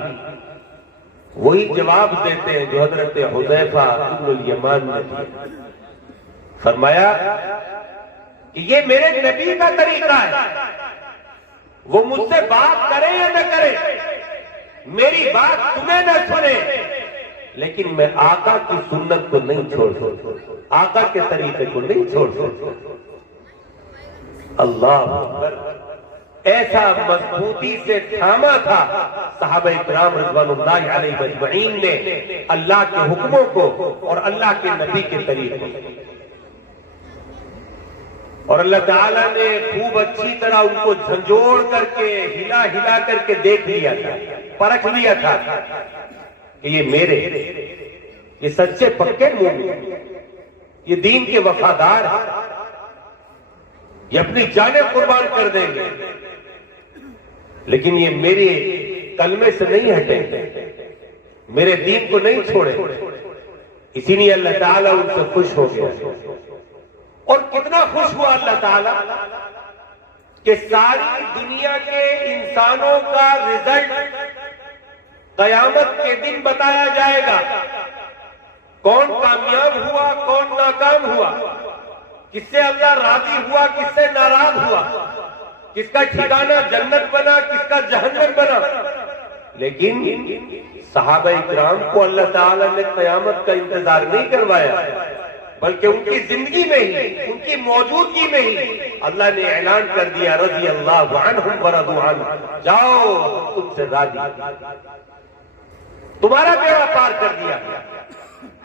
وہی جواب دیتے ہیں جو حضرت حذیفہ ابن الیمان نے دیا، فرمایا کہ یہ میرے نبی کا طریقہ ہے، وہ مجھ سے بات کرے یا نہ کرے، میری بات سنے نہ سنے، لیکن میں آقا کی سنت کو نہیں چھوڑ سکتا، آقا کے طریقے کو نہیں چھوڑ سکتا۔ اللہ اکبر، ایسا مضبوطی سے تھاما تھا صحابہ کرام رضوان اللہ علیہ اجمعین نے اللہ کے حکموں کو اور اللہ کے نبی کے طریقوں کو، اور اللہ تعالیٰ نے خوب اچھی طرح ان کو جھنجھوڑ کر کے ہلا ہلا کر کے دیکھ لیا تھا، پرکھ لیا تھا کہ یہ میرے، یہ سچے پکے مومن، یہ دین کے وفادار ہیں، یہ اپنی جانیں قربان کر دیں گے، لیکن یہ میرے کلمے سے نہیں ہٹیں گے، میرے دین کو نہیں چھوڑیں گے۔ اسی لیے اللہ تعالیٰ ان سے خوش ہو گیا، اور کتنا خوش ہوا اللہ تعالیٰ کہ ساری دنیا کے انسانوں کا رزلٹ قیامت کے دن بتایا جائے گا، کون کامیاب ہوا کون ناکام ہوا، کس سے اللہ راضی ہوا کس سے ناراض ہوا، کس کا ٹھکانہ جنت بنا کس کا جہنم بنا۔ لیکن صحابہ کرام کو اللہ تعالیٰ نے قیامت کا انتظار نہیں کروایا، بلکہ ان کی زندگی میں ہی، ان کی موجودگی میں ہی اللہ نے اعلان کر دیا رضی اللہ عنہم ورضوا عنہ، جاؤ تم سے راضی، تمہارا بیڑا پار کر دیا،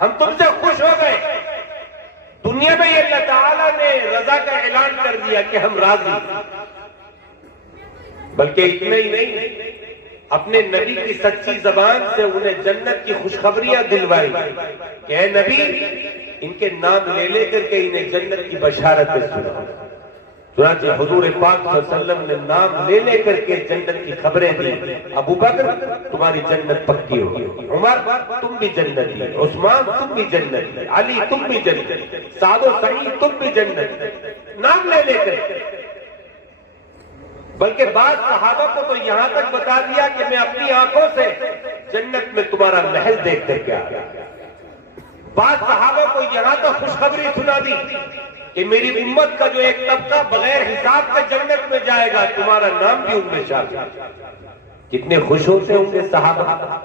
ہم تم سے خوش ہو گئے۔ دنیا میں اللہ تعالیٰ نے رضا کا اعلان کر دیا کہ ہم راضی، بلکہ اتنا ہی نہیں، اپنے نبی کی سچی زبان سے انہیں جنت کی خوشخبریاں دلوائی کہ اے نبی ان کے نام لے لے کر کے انہیں جنت کی بشارتیں سنا۔ چنانچہ حضور پاک صلی اللہ علیہ وسلم نے نام لے لے کر کے جنت کی خبریں دی، ابو بکر تمہاری جنت پکی ہوگی، عمر تم بھی جنتی، عثمان تم بھی جنتی، علی تم بھی جنتی، سعد و سعید تم بھی جنتی، نام لے لے کر کے۔ بلکہ بعض صحابہ کو تو یہاں تک بتا دیا کہ میں اپنی آنکھوں سے جنت میں تمہارا محل دیکھ کر کے آیا۔ بعض صحابہ کو یہاں تک خوشخبری سنا دی کہ میری امت کا جو ایک طبقہ بغیر حساب کے جنت میں جائے گا، تمہارا نام بھی ان میں شامل۔ کتنے خوش ہوتے ہوں گے صحابہ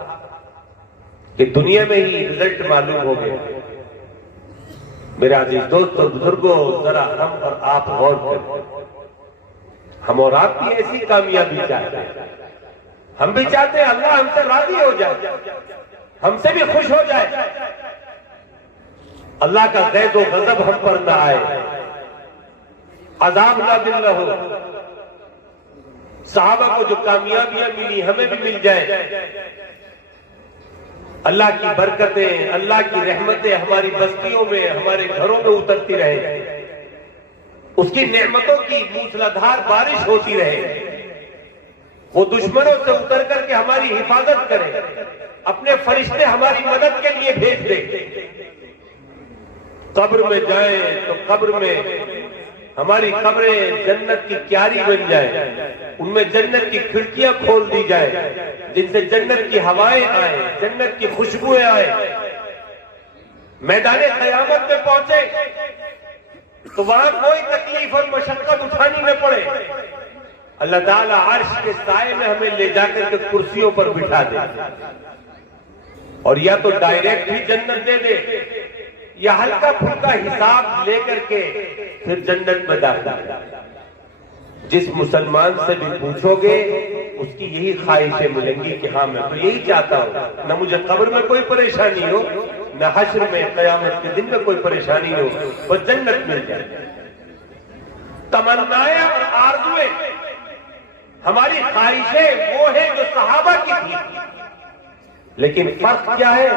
کہ دنیا میں ہی رزلٹ معلوم ہو گیا۔ میرے عزیز دوست اور بزرگوں، ذرا ہم اور آپ غور کریں، ہم اور آپ بھی ایسی کامیابی چاہتے ہیں، ہم بھی چاہتے ہیں اللہ ہم سے راضی ہو جائے، ہم سے بھی خوش ہو جائے، اللہ کا غیظ و غضب ہم پر نہ آئے، عذاب نازل نہ ہو، صحابہ کو جو کامیابیاں ملی ہمیں بھی مل جائیں، اللہ کی برکتیں اللہ کی رحمتیں ہماری بستیوں میں ہمارے گھروں میں اترتی رہیں، اس کی نعمتوں کی موسلادھار بارش ہوتی رہے، وہ دشمنوں سے اتر کر کے ہماری حفاظت کرے، اپنے فرشتے ہماری مدد کے لیے بھیج دے، قبر میں جائیں تو قبر میں ہماری قبریں جنت کی کیاری بن جائیں، ان میں جنت کی کھڑکیاں کھول دی جائیں جن سے جنت کی ہوائیں آئیں، جنت کی خوشبوئیں آئیں۔ میدان قیامت میں پہنچے تو وہاں کوئی تکلیف اور مشقت اٹھانی نہ پڑے، اللہ تعالیٰ عرش کے سائے میں ہمیں لے جا کر کے کرسیوں پر بٹھا دے، اور یا تو ڈائریکٹ ہی جنت دے دے یا ہلکا پھلکا حساب لے کر کے پھر جنت میں داخل۔ جس مسلمان سے بھی پوچھو گے اس کی یہی خواہشیں ملیں گی کہ ہاں میں تو یہی چاہتا ہوں، نہ مجھے قبر میں کوئی پریشانی ہو، نہ حشر میں قیامت کے دن میں کوئی پریشانی ہو، بس جنت مل جائے۔ تمنائیں اور آرزویں، ہماری خواہشیں وہ ہیں جو صحابہ کی تھی، لیکن فرق کیا ہے؟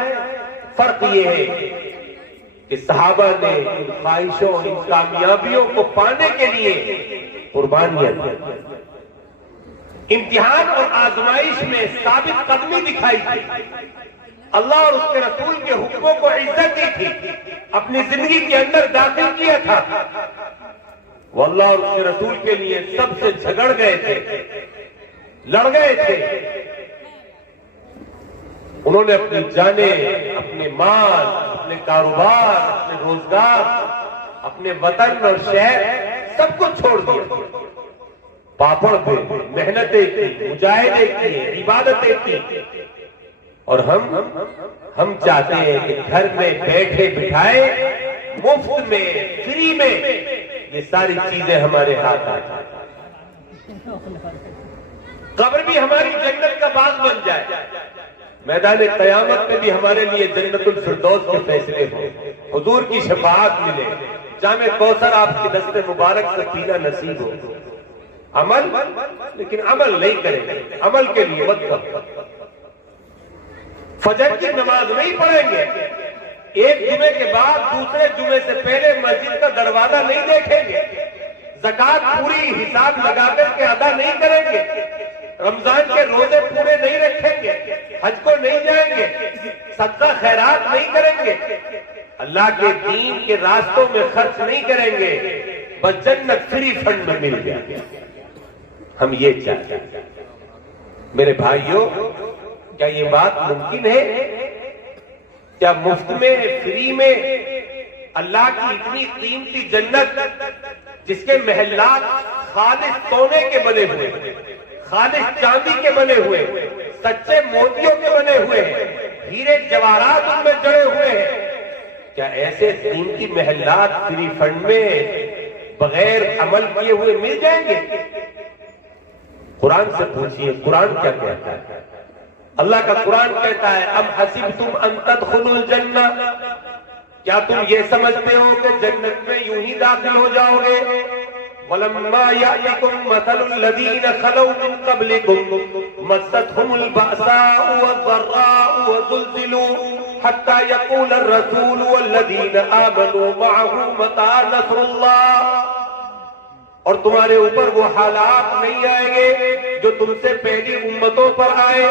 فرق یہ ہے کہ صحابہ نے ان خواہشوں ان کامیابیوں کو پانے کے لیے قربانیاں دی، امتحان اور آزمائش میں ثابت قدمی دکھائی تھی، اللہ اور اس کے رسول کے حکموں کو عزت دی تھی، اپنی زندگی کے اندر داخل کیا تھا۔ وہ اللہ اور اس کے رسول کے لیے سب سے جھگڑ گئے تھے، لڑ گئے تھے، انہوں نے اپنی جانیں، اپنے مال، اپنے کاروبار، اپنے روزگار، اپنے وطن اور شہر سب کو چھوڑ دیا، پاپڑ پہ محنتیں کی، مجاہدے کیے، عبادتیں کی، اور ہم چاہتے ہیں کہ گھر میں بیٹھے بٹھائے مفت میں فری میں یہ ساری چیزیں ہمارے ہاتھ آ جائیں، قبر بھی ہماری جنت کا باغ بن جائے، میدان قیامت میں بھی ہمارے لیے جنت الفردوس کے فیصلے ہوں، حضور کی شفاعت ملے، جام کوثر آپ کی دست مبارک سے پینا نصیب ہو۔ عمل، لیکن عمل نہیں کریں، عمل کے لیے مت کرو، فجر کی نماز نہیں پڑھیں گے، ایک جمعے کے بعد دوسرے جمعے سے پہلے مسجد کا دروازہ نہیں دیکھیں گے، زکوٰۃ پوری حساب لگا کر کے ادا نہیں کریں گے، رمضان کے روزے پورے نہیں رکھیں گے، حج کو نہیں جائیں گے، صدقہ خیرات نہیں کریں گے، اللہ کے دین کے راستوں میں خرچ نہیں کریں گے، بس جنت فری فنڈ میں مل جائے، ہم یہ چاہتے ہیں۔ میرے بھائیوں، کیا یہ بات ممکن ہے؟ کیا مفت میں فری میں اللہ کی اتنی قیمتی جنت جس کے محلات خالص سونے کے بنے ہوئے، خالص چاندی کے بنے ہوئے، سچے موتیوں کے بنے ہوئے ہیں، ہیرے جواہرات ان میں جڑے ہوئے ہیں، کیا ایسے قیمتی محلات فری فنڈ میں بغیر عمل کیے ہوئے مل جائیں گے؟ قرآن سے پوچھئے، قرآن کیا کہتا ہے؟ اللہ کا قرآن کہتا ہے ام حسبتم ان تدخلوا الجنہ، کیا تم یہ سمجھتے ہو کہ جنت میں یوں ہی داخل ہو جاؤ گے؟ وَلَمَّا يَأْتِكُم مَّثَلُ الَّذِينَ خَلَوْا مِن قَبْلِكُم مَّسَّتْهُمُ الْبَأْسَاءُ وَالضَّرَّاءُ وَزُلْزِلُوا حَتَّى يَقُولَ الرَّسُولُ وَالَّذِينَ آمَنُوا مَعَهُ مَتَىٰ نَصْرُ اللَّهِ، اور تمہارے اوپر وہ حالات نہیں آئیں گے جو تم سے پہلی امتوں پر آئے،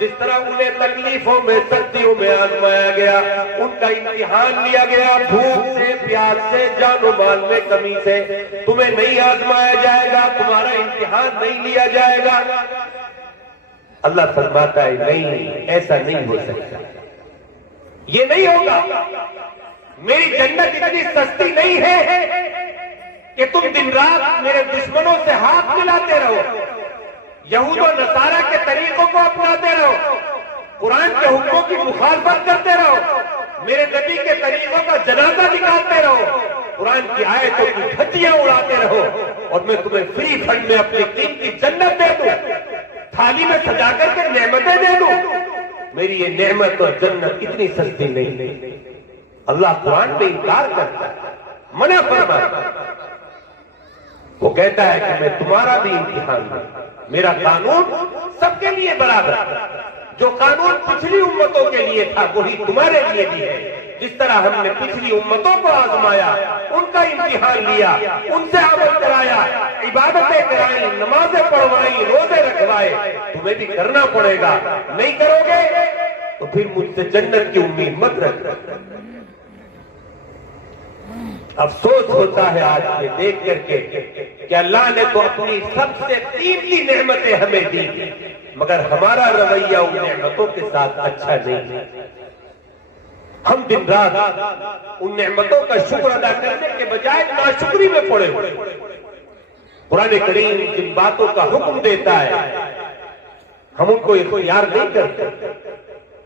جس طرح انہیں تکلیفوں میں سختیوں میں آزمایا گیا، ان کا امتحان لیا گیا، بھوک سے، پیاس سے، جان و مال میں کمی سے، تمہیں نہیں آزمایا جائے گا، تمہارا امتحان نہیں لیا جائے گا۔ اللہ فرماتا ہے نہیں، ایسا نہیں ہو سکتا، یہ نہیں ہوگا، میری جنت اتنی سستی نہیں ہے کہ تم دن رات میرے دشمنوں سے ہاتھ ملاتے رہو، یہود و نصارہ کے طریقوں کو اپناتے رہو، قرآن کے حکموں کی مخالفت کرتے رہو، میرے نبی کے طریقوں کا جنازہ نکالتے رہو، قرآن کی آیتوں کی دھجیاں اڑاتے رہو، اور میں تمہیں فری فنڈ میں اپنی قیمتی جنت دے دوں، تھالی میں سجا کر کے نعمتیں دے دوں، میری یہ نعمت اور جنت اتنی سستی نہیں۔ اللہ قرآن میں انکار کرتا ہے، منع فرماتا ہے، وہ کہتا ہے کہ میں تمہارا بھی امتحان ہوں، میرا قانون سب کے لیے برابر ہے، جو قانون پچھلی امتوں کے لیے تھا وہی تمہارے لیے بھی ہے، جس طرح ہم نے پچھلی امتوں کو آزمایا، ان کا امتحان لیا، ان سے عمل کرایا، عبادتیں کرائیں، نمازیں پڑھوائیں، روزے رکھوائے، تمہیں بھی کرنا پڑے گا، نہیں کرو گے تو پھر مجھ سے جنت کی امید مت رکھ۔ افسوس ہوتا ہے آج یہ دیکھ کر کے کہ اللہ نے تو اپنی سب سے قیمتی نعمتیں ہمیں دی، مگر ہمارا رویہ ان نعمتوں کے ساتھ اچھا نہیں۔ ہم دن رات ان نعمتوں کا شکر ادا کرنے کے بجائے ناشکری میں پڑے ہوئے۔ قرآن کریم جن باتوں کا حکم دیتا ہے ہم ان کو اختیار نہیں کرتے۔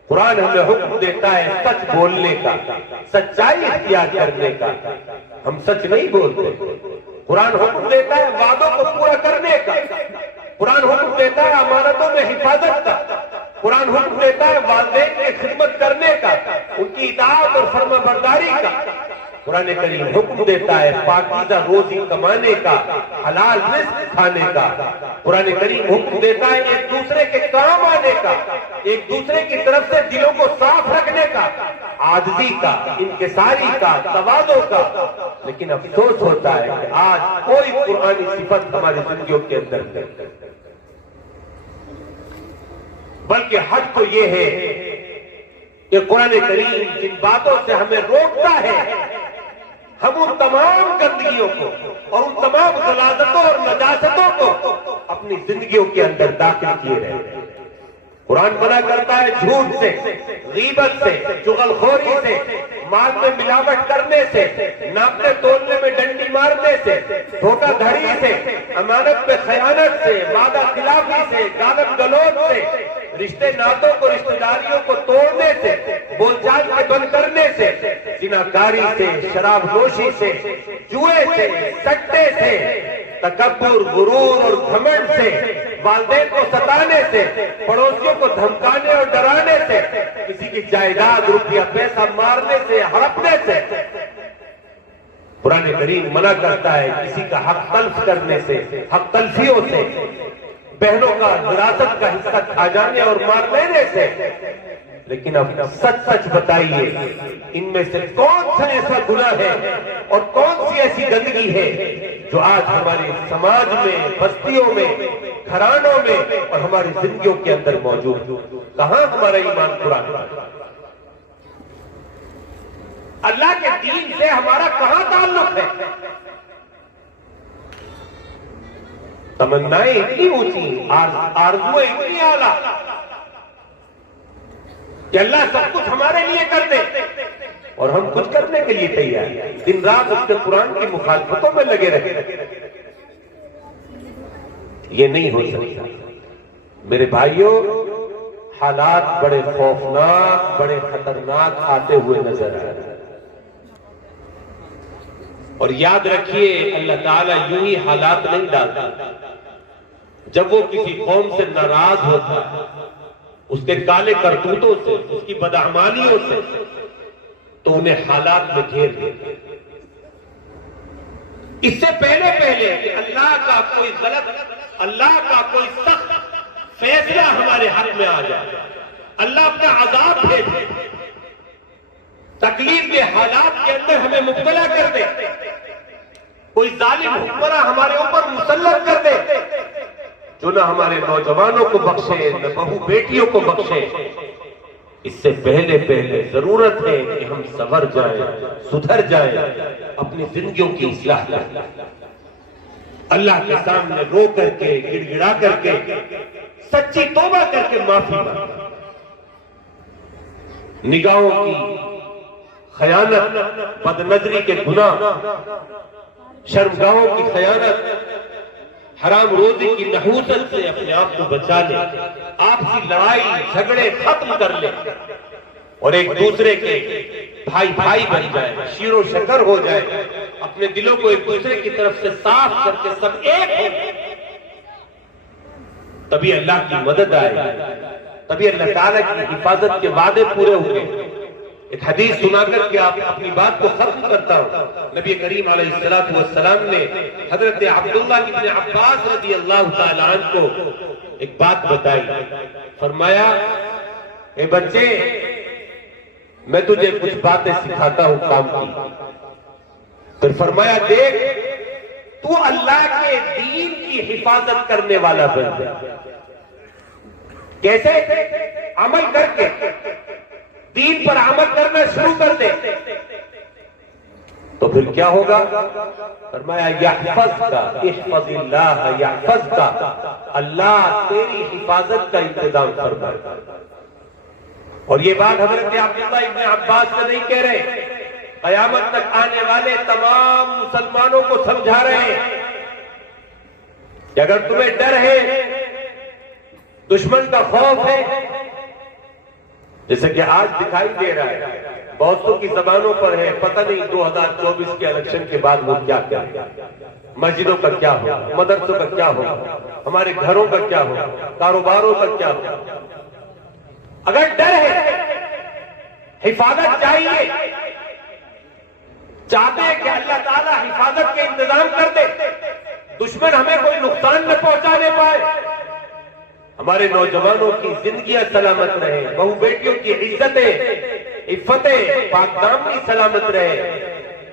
قرآن ہمیں حکم دیتا ہے سچ بولنے کا، سچائی اختیار کرنے کا، ہم سچ نہیں بولتے۔ قرآن حکم دیتا ہے وعدوں کو پورا کرنے کا، قرآن حکم دیتا ہے امانتوں میں حفاظت کا، قرآن حکم دیتا ہے والدین کی خدمت کرنے کا، ان کی اطاعت اور فرما برداری کا۔ قرآن کریم حکم دیتا ہے پاکیزہ روزی کمانے کا، حلال رزق کھانے کا۔ قرآن کریم حکم دیتا ہے ایک دوسرے کے کام آنے کا، ایک دوسرے کی طرف سے دلوں کو صاف رکھنے کا، عاجزی کا، انکساری کا، تواضع کا۔ لیکن افسوس ہوتا ہے کہ آج کوئی قرآنی صفت ہماری زندگیوں کے اندر نہیں، بلکہ حق تو یہ ہے کہ قرآن کریم جن باتوں سے ہمیں روکتا ہے ہم ان تمام گندگیوں کو اور ان تمام غلاظتوں اور نجاستوں کو اپنی زندگیوں کے اندر داخل کیے رہے ہیں۔ قرآن منع کرتا ہے جھوٹ سے، غیبت سے، چغل خوری سے، مال میں ملاوٹ کرنے سے، ناپنے تولنے میں ڈنڈی مارنے سے، دھوکہ دھڑی سے، امانت میں خیانت سے، وعدہ خلافی سے، گالم گلوچ سے، رشتے ناتوں کو، رشتہ داریوں کو توڑنے سے، بول چال کے بند کرنے سے، زناکاری سے، شراب نوشی سے، جوئے سے، سٹے سے، تکبر، غرور اور گھمنڈ سے، والدین کو ستانے سے، پڑوسیوں کو دھمکانے اور ڈرانے سے، کسی کی جائیداد، روپیہ پیسہ مارنے سے، ہڑپنے سے۔ قرآن کریم منع کرتا ہے کسی کا حق تلف کرنے سے، حق تلفیوں سے، بہنوں کا وراثت کا حصہ کھا جانے اور مار لینے سے۔ لیکن اب سچ سچ بتائیے ان میں سے کون سا ایسا گناہ ہے اور کون سی ایسی گندگی ہے جو آج ہمارے سماج میں، بستیوں میں، گھرانوں میں اور ہماری زندگیوں کے اندر موجود؟ کہاں ہمارا ایمان قرآن؟ اللہ کے دین سے ہمارا کہاں تعلق ہے؟ تمنائیں اتنی اونچی، آرزویں اتنی اعلیٰ کہ اللہ سب کچھ ہمارے لیے کر دے اور ہم کچھ کرنے کے لیے تیار ہیں، دن رات اس کے قرآن کی مخالفتوں میں لگے رہے۔ یہ نہیں ہو سکتا میرے بھائیوں۔ حالات بڑے خوفناک، بڑے خطرناک آتے ہوئے نظر آ رہے ہیں، اور یاد رکھیے اللہ تعالیٰ یوں ہی حالات نہیں ڈالتا۔ جب وہ کسی قوم سے ناراض ہوتا ہے، اس کے کالے کرتوتوں سے، اس کی بدعمالیوں سے، تو انہیں حالات میں گھیر دیتے۔ اس سے پہلے کہ اللہ کا کوئی غلط، اللہ کا کوئی سخت فیصلہ ہمارے حق میں آ جائے، اللہ اپنا عذاب بھیجے، تکلیف کے حالات کے اندر ہمیں مبتلا کر دے، کوئی ظالم حکمراں ہمارے اوپر مسلط کر دے جو نہ ہمارے نوجوانوں کو بخشے، نہ بہو بیٹیوں کو بخشے، اس سے پہلے ضرورت ہے کہ ہم سنور جائیں، سدھر جائیں، اپنی زندگیوں کی اصلاح کریں، اللہ کے سامنے رو کر کے، گڑ گڑا کر کے، سچی توبہ کر کے معافی مانگیں۔ نگاہوں کی خیانت، بد نظری کے گناہ، شرمگاہوں کی خیانت، حرام روزی کی نحوست سے اپنے آپ کو بچا لیں، آپسی لڑائی جھگڑے ختم کر لیں اور ایک دوسرے کے بھائی بن جائیں، شیر و شکر ہو جائیں، اپنے دلوں کو ایک دوسرے کی طرف سے صاف کر کے سب ایک ہو، تبھی اللہ کی مدد آئے، تبھی اللہ تعالیٰ کی حفاظت کے وعدے پورے ہوئے۔ ایک حدیث سنا کر کے آپ اپنی بات کو ختم کرتا ہوں۔ نبی کریم علیہ السلام نے حضرت عبداللہ ابن عباس رضی اللہ تعالیٰ عنہ کو ایک بات بتائی، فرمایا اے بچے میں تجھے کچھ باتیں سکھاتا ہوں کام کی۔ پھر فرمایا دیکھ تو اللہ کے دین کی حفاظت کرنے والا بن جا۔ کیسے؟ عمل کر کے، دین پر عمل کرنا شروع کر دے تو پھر کیا ہوگا؟ فرمایا یحفظ کا، احفظ اللہ یحفظ کا، اللہ تیری حفاظت کا انتظام فرمائے. اور یہ بات حضرت عبداللہ ابن عباس سے نہیں کہہ رہے، قیامت تک آنے والے تمام مسلمانوں کو سمجھا رہے ہیں کہ اگر تمہیں ڈر ہے، دشمن کا خوف ہے، جیسے کہ آج دکھائی دے رہا ہے بہتوں کی زبانوں پر ہے، پتہ نہیں 2024 کے الیکشن کے بعد وہ کیا کیا، مسجدوں کا کیا ہو، مدرسوں کا کیا ہو، ہمارے گھروں کا کیا ہو، کاروباروں کا کیا ہو. اگر ڈر ہے، حفاظت چاہیے، چاہتے ہیں کہ اللہ تعالیٰ حفاظت کے انتظام کر دے، دشمن ہمیں کوئی نقصان نہ پہنچانے پائے، ہمارے نوجوانوں کی زندگیاں سلامت رہے، بہو بیٹیوں کی عزتیں، عفتیں، پاک دامنی سلامت رہے.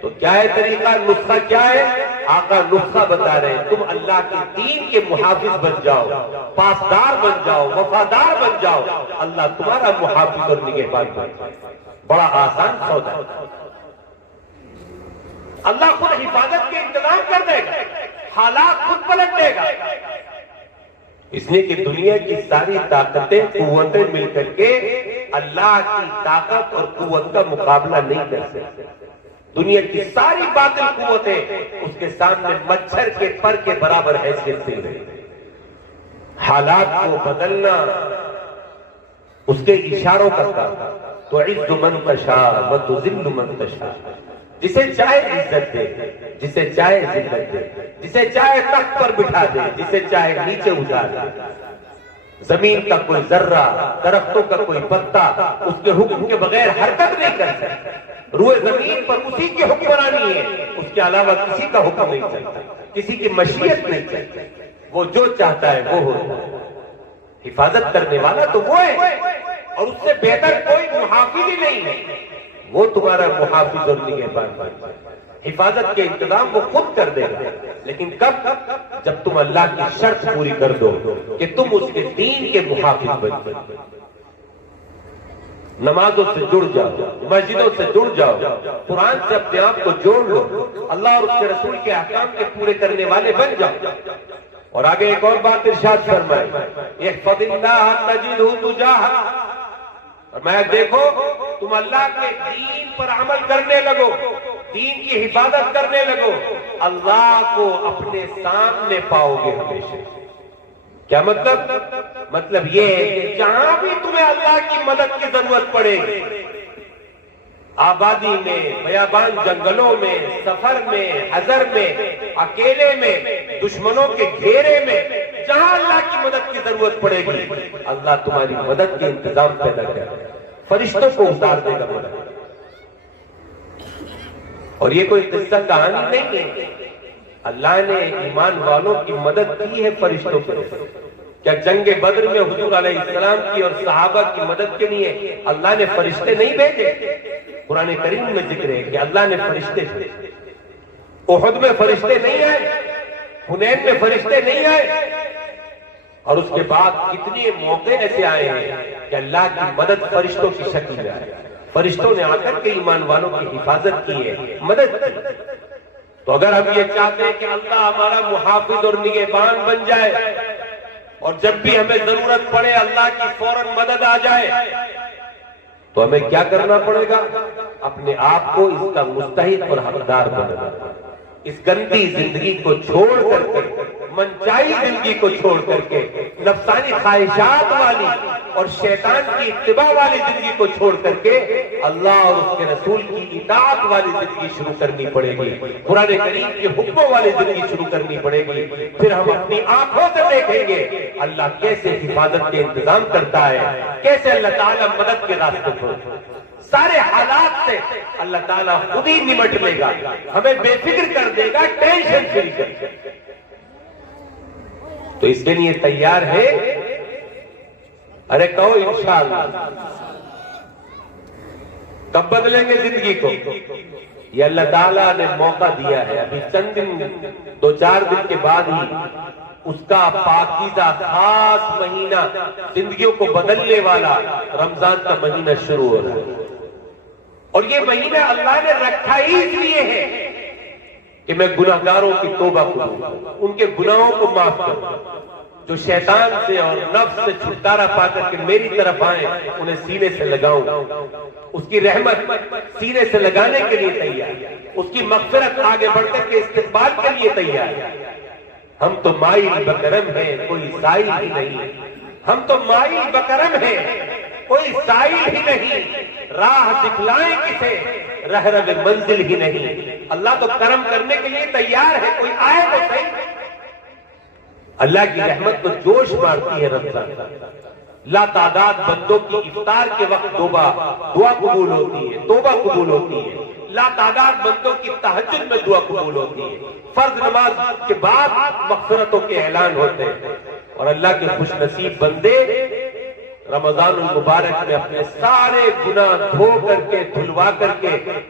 تو کیا ہے طریقہ، نسخہ کیا ہے؟ آقا نسخہ بتا رہے ہیں، تم اللہ کے دین کے محافظ بن جاؤ، پاسدار بن جاؤ، وفادار بن جاؤ، اللہ تمہارا محافظ اور نگہبان بن جائے. بڑا آسان سودا ہے، اللہ خود حفاظت کے انتظام کر دے گا، حالات خود پلٹ دے گا. اس لیے کہ دنیا کی ساری طاقتیں، قوتیں مل کر کے اللہ کی طاقت اور قوت کا مقابلہ نہیں کر سکتے. دنیا کی ساری باطل قوتیں اس کے سامنے مچھر کے پر کے برابر حیثیت سے رہی. حالات کو بدلنا اس کے اشاروں کا کام. تعز من تشاء وتذل من تشاء، جسے چاہے عزت دے، جسے چاہے ذلت دے، جسے چاہے تخت پر بٹھا دے، جسے چاہے نیچے اتار دے. زمین کا کوئی ذرہ، درختوں کا کوئی پتا اس کے حکم کے بغیر حرکت نہیں کر سکتا. روئے زمین پر اسی کی حکمرانی ہے، اس کے علاوہ کسی کا حکم نہیں چلتا، کسی کی مشیت نہیں چلتی. وہ جو چاہتا ہے وہ ہوتا ہے. حفاظت کرنے والا تو وہ ہے، اور اس سے بہتر کوئی محافظ ہی نہیں ہے. وہ تمہارا محافظ اور نگہبان. حفاظت کے انتظام وہ خود کر دے گا، لیکن کب؟ جب تم اللہ کی شرط پوری کر دو کہ تم اس کے دین کے محافظ بن جاؤ. نمازوں سے جڑ جاؤ، مسجدوں سے جڑ جاؤ، قرآن سے اپنے آپ کو جوڑ لو، اللہ اور اس کے رسول کے احکام کے پورے کرنے والے بن جاؤ. اور آگے ایک اور بات ارشاد فرمائے، احفظ اللہ تجدہ تجاہک. اور میں دیکھو تم اللہ کے دین پر عمل کرنے لگو، دین کی حفاظت کرنے لگو، اللہ کو اپنے سامنے پاؤ گے ہمیشہ. کیا مطلب؟ مطلب یہ ہے کہ جہاں بھی تمہیں اللہ کی مدد کی ضرورت پڑے گی، آبادی میں، بیابان جنگلوں میں، سفر میں، حضر میں، اکیلے میں، دشمنوں کے گھیرے میں، جہاں اللہ کی مدد کی ضرورت پڑے گی اللہ تمہاری مدد کے انتظام پیدا کرے گا، فرشتوں کو اتار دے گا مدد. اور یہ کوئی قصہ کہانی نہیں ہے، اللہ نے ایمان والوں کی مدد کی ہے فرشتوں پر. کیا جنگ بدر میں حضور علیہ السلام کی اور صحابہ کی مدد کے لیے اللہ نے فرشتے نہیں بھیجے؟ قرآن کریم میں ذکر ہے کہ اللہ نے فرشتے بھیجے. احد میں فرشتے نہیں آئے، حنین میں فرشتے نہیں آئے، اور اس کے بعد کتنے موقع ایسے آئے ہیں کہ اللہ کی مدد فرشتوں کی شکل میں آئے. فرشتوں نے آ کر کے ایمان والوں کی حفاظت کی ہے، مدد کی. تو اگر ہم یہ چاہتے ہیں کہ اللہ ہمارا محافظ اور نگہبان بن جائے، اور جب بھی ہمیں ضرورت پڑے اللہ کی فوراً مدد آ جائے، تو ہمیں کیا کرنا پڑے گا؟ اپنے آپ کو اس کا مستحق اور حقدار بنانا. اس گندی زندگی کو چھوڑ کر کے، منچائی زندگی کو چھوڑ کر کے، نفسانی خواہشات والی اور شیطان کی اتباع والی زندگی کو چھوڑ کر کے اللہ اور اس کے رسول کی اطاعت والی زندگی شروع کرنی پڑے گی، قرآن کریم کے حکموں والی زندگی شروع کرنی پڑے گی. پھر ہم اپنی آنکھوں سے دیکھیں گے اللہ کیسے حفاظت کے انتظام کرتا ہے، کیسے اللہ تعالیٰ مدد کے راستے پر. سارے حالات سے اللہ تعالیٰ خود ہی نمٹ لے گا، ہمیں بے فکر کر دے گا، ٹینشن فری کر دے گا. تو اس کے لیے تیار ہے؟ ارے کہو انشاءاللہ. کب بدلیں گے زندگی کو؟ یہ اللہ تعالیٰ نے موقع دیا ہے. ابھی چند دن، 2-4 دن کے بعد ہی اس کا پاکیزہ خاص مہینہ، زندگیوں کو بدلنے والا رمضان کا مہینہ شروع ہو رہا ہے. اور یہ مہینہ اللہ نے رکھا ہی اس لیے ہے کہ میں گناہگاروں کی توبہ قبول کروں، ان کے گناہوں کو معاف کروں، جو شیطان سے اور نفس سے چھٹکارا پا کر کے میری طرف آئیں انہیں سینے سے لگاؤں، اس کی رحمت سینے سے لگانے کے لیے تیار، اس کی مغفرت آگے بڑھ کر کے استقبال کے لیے تیار۔ ہم تو مائل بکرم ہیں، کوئی سائل ہی نہیں، ہم تو مائل بکرم ہیں، کوئی سائل ہی نہیں، راہ دکھلائیں کسے، رہرو منزل ہی نہیں۔ اللہ تو کرم کرنے کے لیے تیار ہے، کوئی آئے تو صحیح۔ اللہ کی رحمت کو جوش مارتی ہے رمضان، لا تعداد بندوں کی افطار کے وقت دعا قبول ہوتی ہے، توبہ قبول ہوتی ہے، لا تعداد بندوں کی تہجد میں دعا قبول ہوتی ہے، فرض نماز کے بعد مغفرتوں کے اعلان ہوتے ہیں، اور اللہ کے خوش نصیب بندے رمضان المبارک میں اپنے سارے گناہ دھو کر کے دھلوا کر کے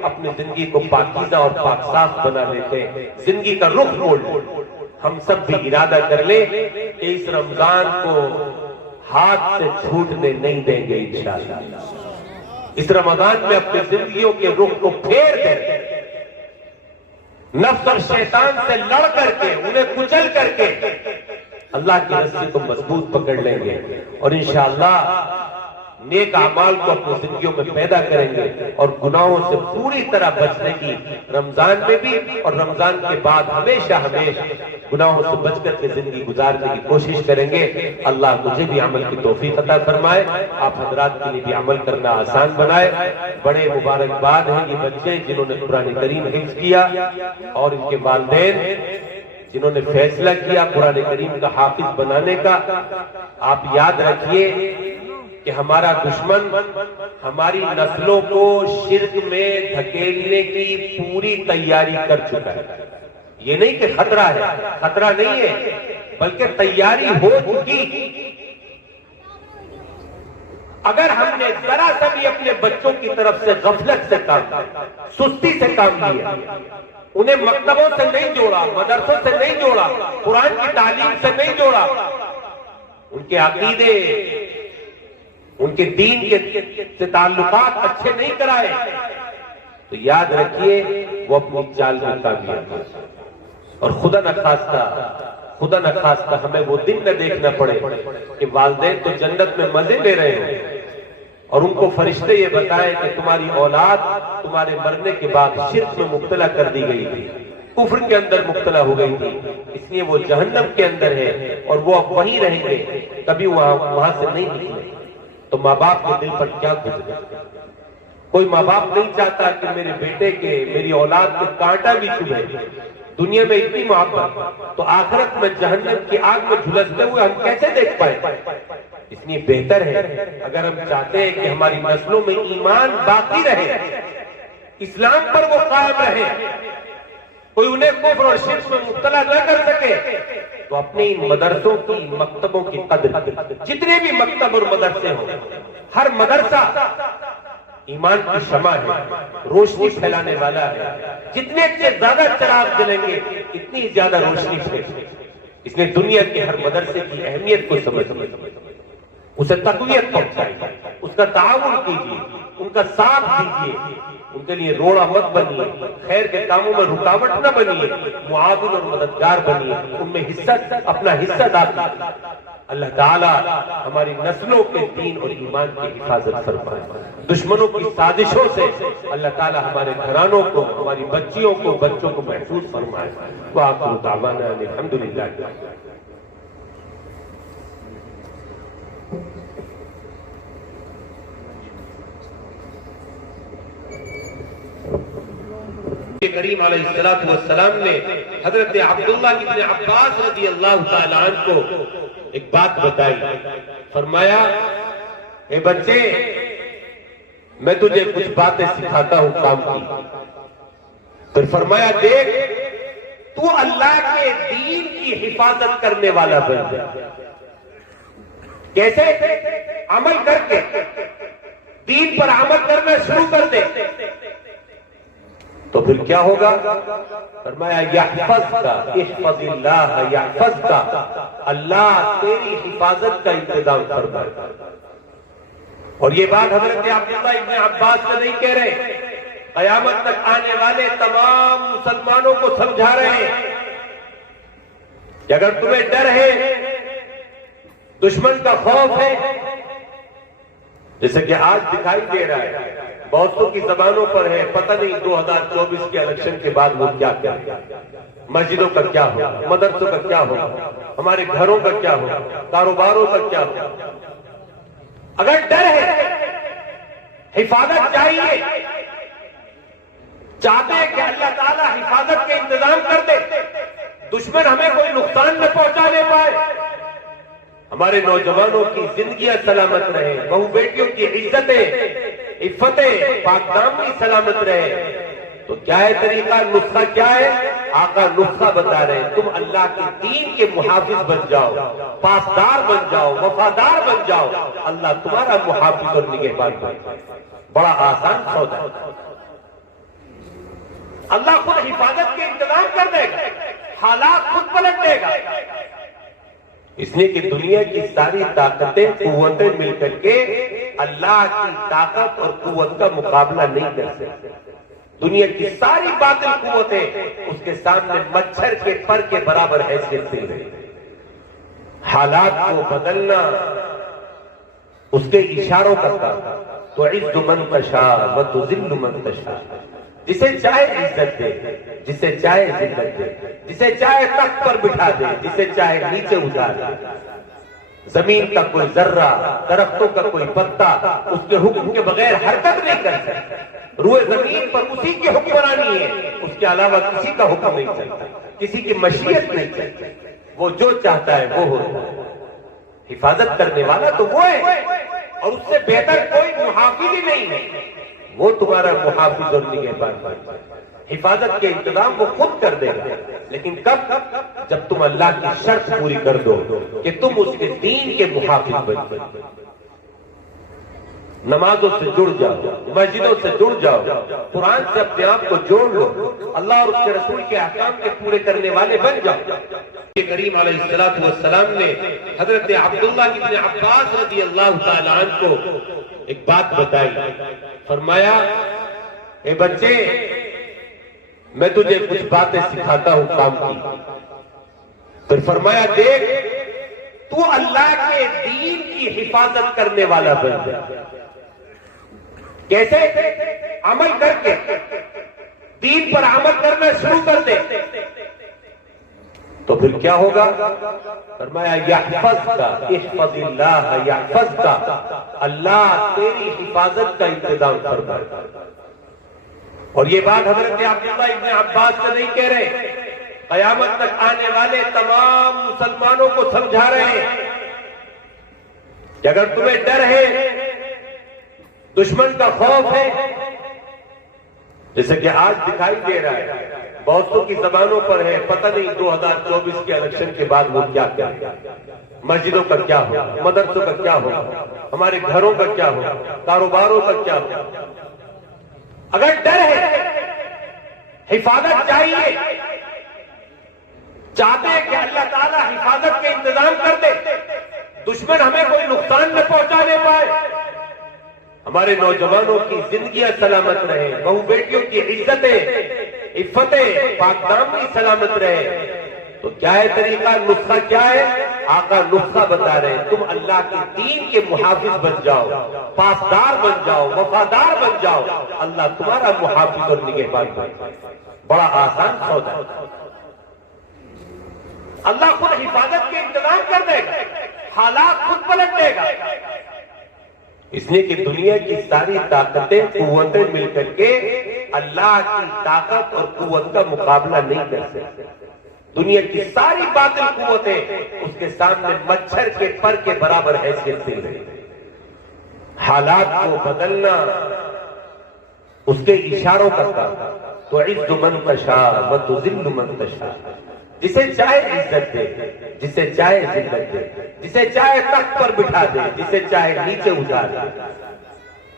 اپنی زندگی کو پاکیزہ اور پاک صاف بنا لیتے ہیں، زندگی کا رخ موڑ لیتے۔ ہم سب بھی ارادہ کر لیں کہ اس رمضان کو ہاتھ سے چھوٹنے نہیں دیں گے انشاءاللہ۔ اس رمضان میں اپنی زندگیوں کے رخ کو پھیر دیں، نفس اور شیطان سے لڑ کر کے انہیں کچل کر کے اللہ کی رسی کو مضبوط پکڑ لیں گے، اور انشاءاللہ نیک اعمال کو اپنی زندگیوں میں پیدا کریں گے، اور گناہوں سے پوری طرح بچنے کی رمضان میں بھی اور رمضان کے بعد ہمیشہ گناہوں سے بچ کر کے زندگی گزارنے کی کوشش کریں گے۔ اللہ مجھے بھی عمل کی توفیق عطا فرمائے، آپ حضرات کے لیے بھی عمل کرنا آسان بنائے۔ بڑے مبارکباد ہیں یہ بچے جنہوں نے قرآن کریم حفظ کیا، اور ان کے والدین جنہوں نے فیصلہ کیا قرآن کریم کا حافظ بنانے کا۔ آپ یاد رکھیے کہ ہمارا دشمن ہماری نسلوں کو شرک میں دھکیلنے کی پوری تیاری کر چکا ہے۔ یہ نہیں کہ خطرہ ہے، خطرہ نہیں ہے، بلکہ تیاری ہو چکی۔ اگر ہم نے ذرا سا بھی اپنے بچوں کی طرف سے غفلت سے کام کیا، سستی سے کام لیا، انہیں مکتبوں سے نہیں جوڑا، مدرسوں سے نہیں جوڑا، قرآن کی تعلیم سے نہیں جوڑا، ان کے عقیدے، ان کے دین کے تعلقات اچھے نہیں کرائے، تو یاد رکھیے وہ اپنی چال میں کامیاب ہے۔ اور خدا نخواستہ ہمیں وہ دن نہ دیکھنا پڑے کہ والدین تو جنت میں مزے لے رہے ہوں اور ان کو فرشتے یہ بتائیں کہ تمہاری اولاد تمہارے مرنے کے بعد شرک میں مبتلا کر دی گئی تھی، کفر کے اندر مبتلا ہو گئی تھی، اس لیے وہ جہنم کے اندر ہے اور وہ اب وہیں رہیں گے، کبھی وہاں سے نہیں نکلے۔ تو ماں باپ کے دل پر کیا گزرے؟ کوئی ماں باپ نہیں چاہتا کہ میرے بیٹے کے، میری اولاد کے کانٹا بھی چبھے۔ دنیا میں اتنی محبت، تو آخرت میں جہنم کی آگ میں جھلستے ہوئے ہم کیسے دیکھ پائیں؟ اس لیے بہتر ہے اگر ہم چاہتے ہیں کہ ہماری نسلوں میں ایمان باقی رہے، اسلام پر وہ قائم رہے، کوئی انہیں کفر اور شرک میں مبتلا نہ کر سکے، تو اپنے ان مدرسوں کی، مکتبوں کی قدر، جتنے بھی مکتب اور مدرسے ہوں، ہر مدرسہ ایمان کی شمع ہے، روشنی پھیلانے والا ہے، جتنے سے زیادہ چراغ جلیں گے اتنی زیادہ روشنی پھیلے۔ اس نے دنیا کے ہر مدرسے کی اہمیت کو سمجھیے، اسے تقویت پہنچائیے، اس کا تعاون کیجیے، ان کا ساتھ دیجیے، ان کے لیے روڑا مت بنیے، خیر کے کاموں میں رکاوٹ نہ بنیے، معاون اور مددگار بنیے، ان میں اپنا حصہ ڈالیے۔ اللہ تعالیٰ ہماری نسلوں کے دین اور ایمان کی حفاظت فرمائے، دشمنوں کی سازشوں سے اللہ تعالیٰ ہمارے گھرانوں کو، ہماری بچیوں کو، بچوں کو محفوظ فرمائے۔ وآخر دعوانا الحمدللہ۔ کریم علیہ السلام نے حضرت عبداللہ ابن عباس رضی اللہ تعالیٰ عنہ کو ایک بات بتائی، فرمایا اے بچے میں تجھے کچھ باتیں سکھاتا ہوں کام کی۔ پھر فرمایا دیکھ تو اللہ کے دین کی حفاظت کرنے والا بن جا۔ کیسے؟ عمل کر کے، دین پر عمل کرنا شروع کر دے تو پھر کیا ہوگا؟ فرمایا یحفظک، احفظ اللہ یحفظک، اللہ تیری حفاظت کا انتظام فرمائے۔ اور یہ بات حضرت عبداللہ ابن عباس سے نہیں کہہ رہے قیامت تک آنے والے تمام مسلمانوں کو سمجھا رہے ہیں کہ اگر تمہیں ڈر ہے، دشمن کا خوف ہے، جیسے کہ آج دکھائی دے رہا ہے، بہتوں کی زبانوں پر ہے، پتہ نہیں 2024 کے الیکشن کے بعد وہ کیا کیا، مسجدوں کا کیا ہو، مدرسوں کا کیا ہو، ہمارے گھروں کا کیا ہو، کاروباروں کا کیا ہو۔ اگر ڈر ہے، حفاظت چاہیے، چاہتے ہیں کہ اللہ تعالیٰ حفاظت کے انتظام کر دے، دشمن ہمیں کوئی نقصان نہ پہنچانے پائے، ہمارے نوجوانوں کی زندگیاں سلامت رہے، بہو بیٹیوں کی عزتیں، عفتیں، پاک دامنی سلامت رہے۔ تو کیا ہے طریقہ، نسخہ کیا ہے؟ آقا نسخہ بتا رہے ہیں، تم اللہ کے دین کے محافظ بن جاؤ، پاسدار بن جاؤ، وفادار بن جاؤ، اللہ تمہارا محافظ اور نگہبان بن جائے۔ بڑا آسان سودا ہے، اللہ خود حفاظت کے انتظام کر دے گا، حالات خود پلٹ دے گا، اس لیے کہ دنیا کی ساری طاقتیں، قوتیں مل کر کے اللہ کی طاقت اور قوت کا مقابلہ نہیں کر سکتے۔ دنیا کی ساری باطل قوتیں اس کے سامنے مچھر کے پر کے برابر حیثیت سے رہی۔ حالات کو بدلنا اس کے اشاروں کا کام، تعز من تشاء وتذل من تشاء، جسے چاہے عزت دے، جسے چاہے ذلت دے، جسے چاہے تخت پر بٹھا دے، جسے چاہے نیچے اتار دے۔ زمین کا کوئی ذرہ، درختوں کا کوئی پتا اس کے حکم کے بغیر حرکت نہیں کر سکتا۔ روئے زمین پر اسی کی حکمرانی ہے، اس کے علاوہ کسی کا حکم نہیں چلتا، کسی کی مشیت نہیں چلتی، وہ جو چاہتا ہے وہ ہوتا ہے۔ حفاظت کرنے والا تو وہ ہے، اور اس سے بہتر کوئی محافظ ہی نہیں ہے، وہ تمہارا محافظ اور نگہبان۔ حفاظت کے انتظام وہ خود کر دے گا، لیکن کب؟ جب تم اللہ کی شرط پوری کر دو کہ تم اس کے دین کے محافظ بن جاؤ، نمازوں سے جڑ جاؤ، مسجدوں سے جڑ جاؤ، قرآن سے اپنے آپ کو جوڑ لو، اللہ اور اس کے رسول کے احکام کے پورے کرنے والے بن جاؤ۔ کریم علیہ السلام نے حضرت عبداللہ ابن عباس رضی اللہ تعالی عنہ کو ایک بات بتائی، فرمایا اے بچے، میں تجھے کچھ باتیں سکھاتا ہوں کام کی۔ پھر فرمایا دیکھ، تو اللہ کے دین کی حفاظت کرنے والا بن جا۔ کیسے؟ عمل کر کے، دین پر عمل کرنا شروع کر دے، تو پھر کیا ہوگا؟ فرمایا یحفظ کا، احفظ اللہ یحفظ کا، اللہ تیری حفاظت کا انتظام فرمائے گا۔ اور یہ بات حضرت عبداللہ ابن عباس سے نہیں کہہ رہے، قیامت تک آنے والے تمام مسلمانوں کو سمجھا رہے ہیں کہ اگر تمہیں ڈر ہے، دشمن کا خوف ہے، جیسے کہ آج دکھائی دے رہا ہے، بہتوں کی زبانوں پر ہے، پتہ نہیں 2024 کے الیکشن کے بعد وہ کیا کیا، مسجدوں کا کیا ہو، مدرسوں کا کیا ہو، ہمارے گھروں کا کیا ہو، کاروباروں کا کیا ہو۔ اگر ڈر ہے، حفاظت چاہیے، چاہتے ہیں کہ اللہ تعالیٰ حفاظت کے انتظام کر دے، دشمن ہمیں کوئی نقصان نہ پہنچانے پائے، ہمارے نوجوانوں کی زندگیاں سلامت رہے، بہو بیٹیوں کی عزتیں، عفتیں، پاک دامنی سلامت رہے۔ تو کیا ہے طریقہ، نسخہ کیا ہے؟ آقا نسخہ بتا رہے ہیں، تم اللہ کے دین کے محافظ بن جاؤ، پاسدار بن جاؤ، وفادار بن جاؤ، اللہ تمہارا محافظ اور نگہبان بن جائے۔ بڑا آسان سودا ہے، اللہ خود حفاظت کے انتظام کر دے گا، حالات خود پلٹ دے گا، اس لیے کہ دنیا کی ساری طاقتیں، قوتیں مل کر کے اللہ کی طاقت اور قوت کا مقابلہ نہیں کر سکتے۔ دنیا کی ساری باطل قوتیں اس کے سامنے مچھر کے پر کے برابر حیثیت سے رہی۔ حالات کو بدلنا اس کے اشاروں کا کام، تعز من تشاء وتذل من تشاء، جسے چاہے عزت دے، جسے چاہے ذلت دے، جسے چاہے تخت پر بٹھا دے، جسے چاہے نیچے اتار دے۔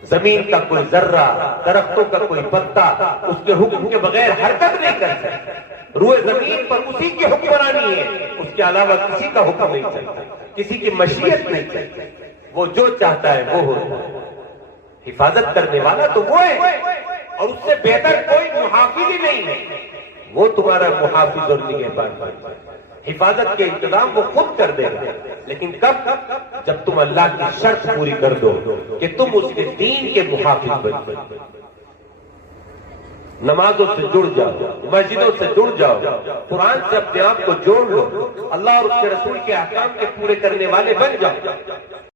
زمین کا کوئی ذرہ، درختوں کا کوئی پتا اس کے حکم کے بغیر حرکت نہیں کر سکتا، روئے زمین پر اسی کی حکمرانی ہے، اس کے علاوہ کسی کا حکم نہیں چلتا، کسی کی مشیت نہیں چلتی، وہ جو چاہتا ہے وہ ہوتا ہے۔ حفاظت کرنے والا تو وہ ہے، اور اس سے بہتر کوئی محافظ ہی نہیں ہے. وہ تمہارا محافظ اور نگہبان بن جائے. حفاظت کے انتظام وہ خود کر دے گا, لیکن کب؟ جب تم اللہ کی شرط پوری کر دو کہ تم اس کے دین کے محافظ بن جاؤ. نمازوں سے جڑ جاؤ, مسجدوں سے جڑ جاؤ, قرآن سے اپنے آپ کو جوڑ لو, اللہ اور اس کے رسول کے احکام کے پورے کرنے والے بن جاؤ.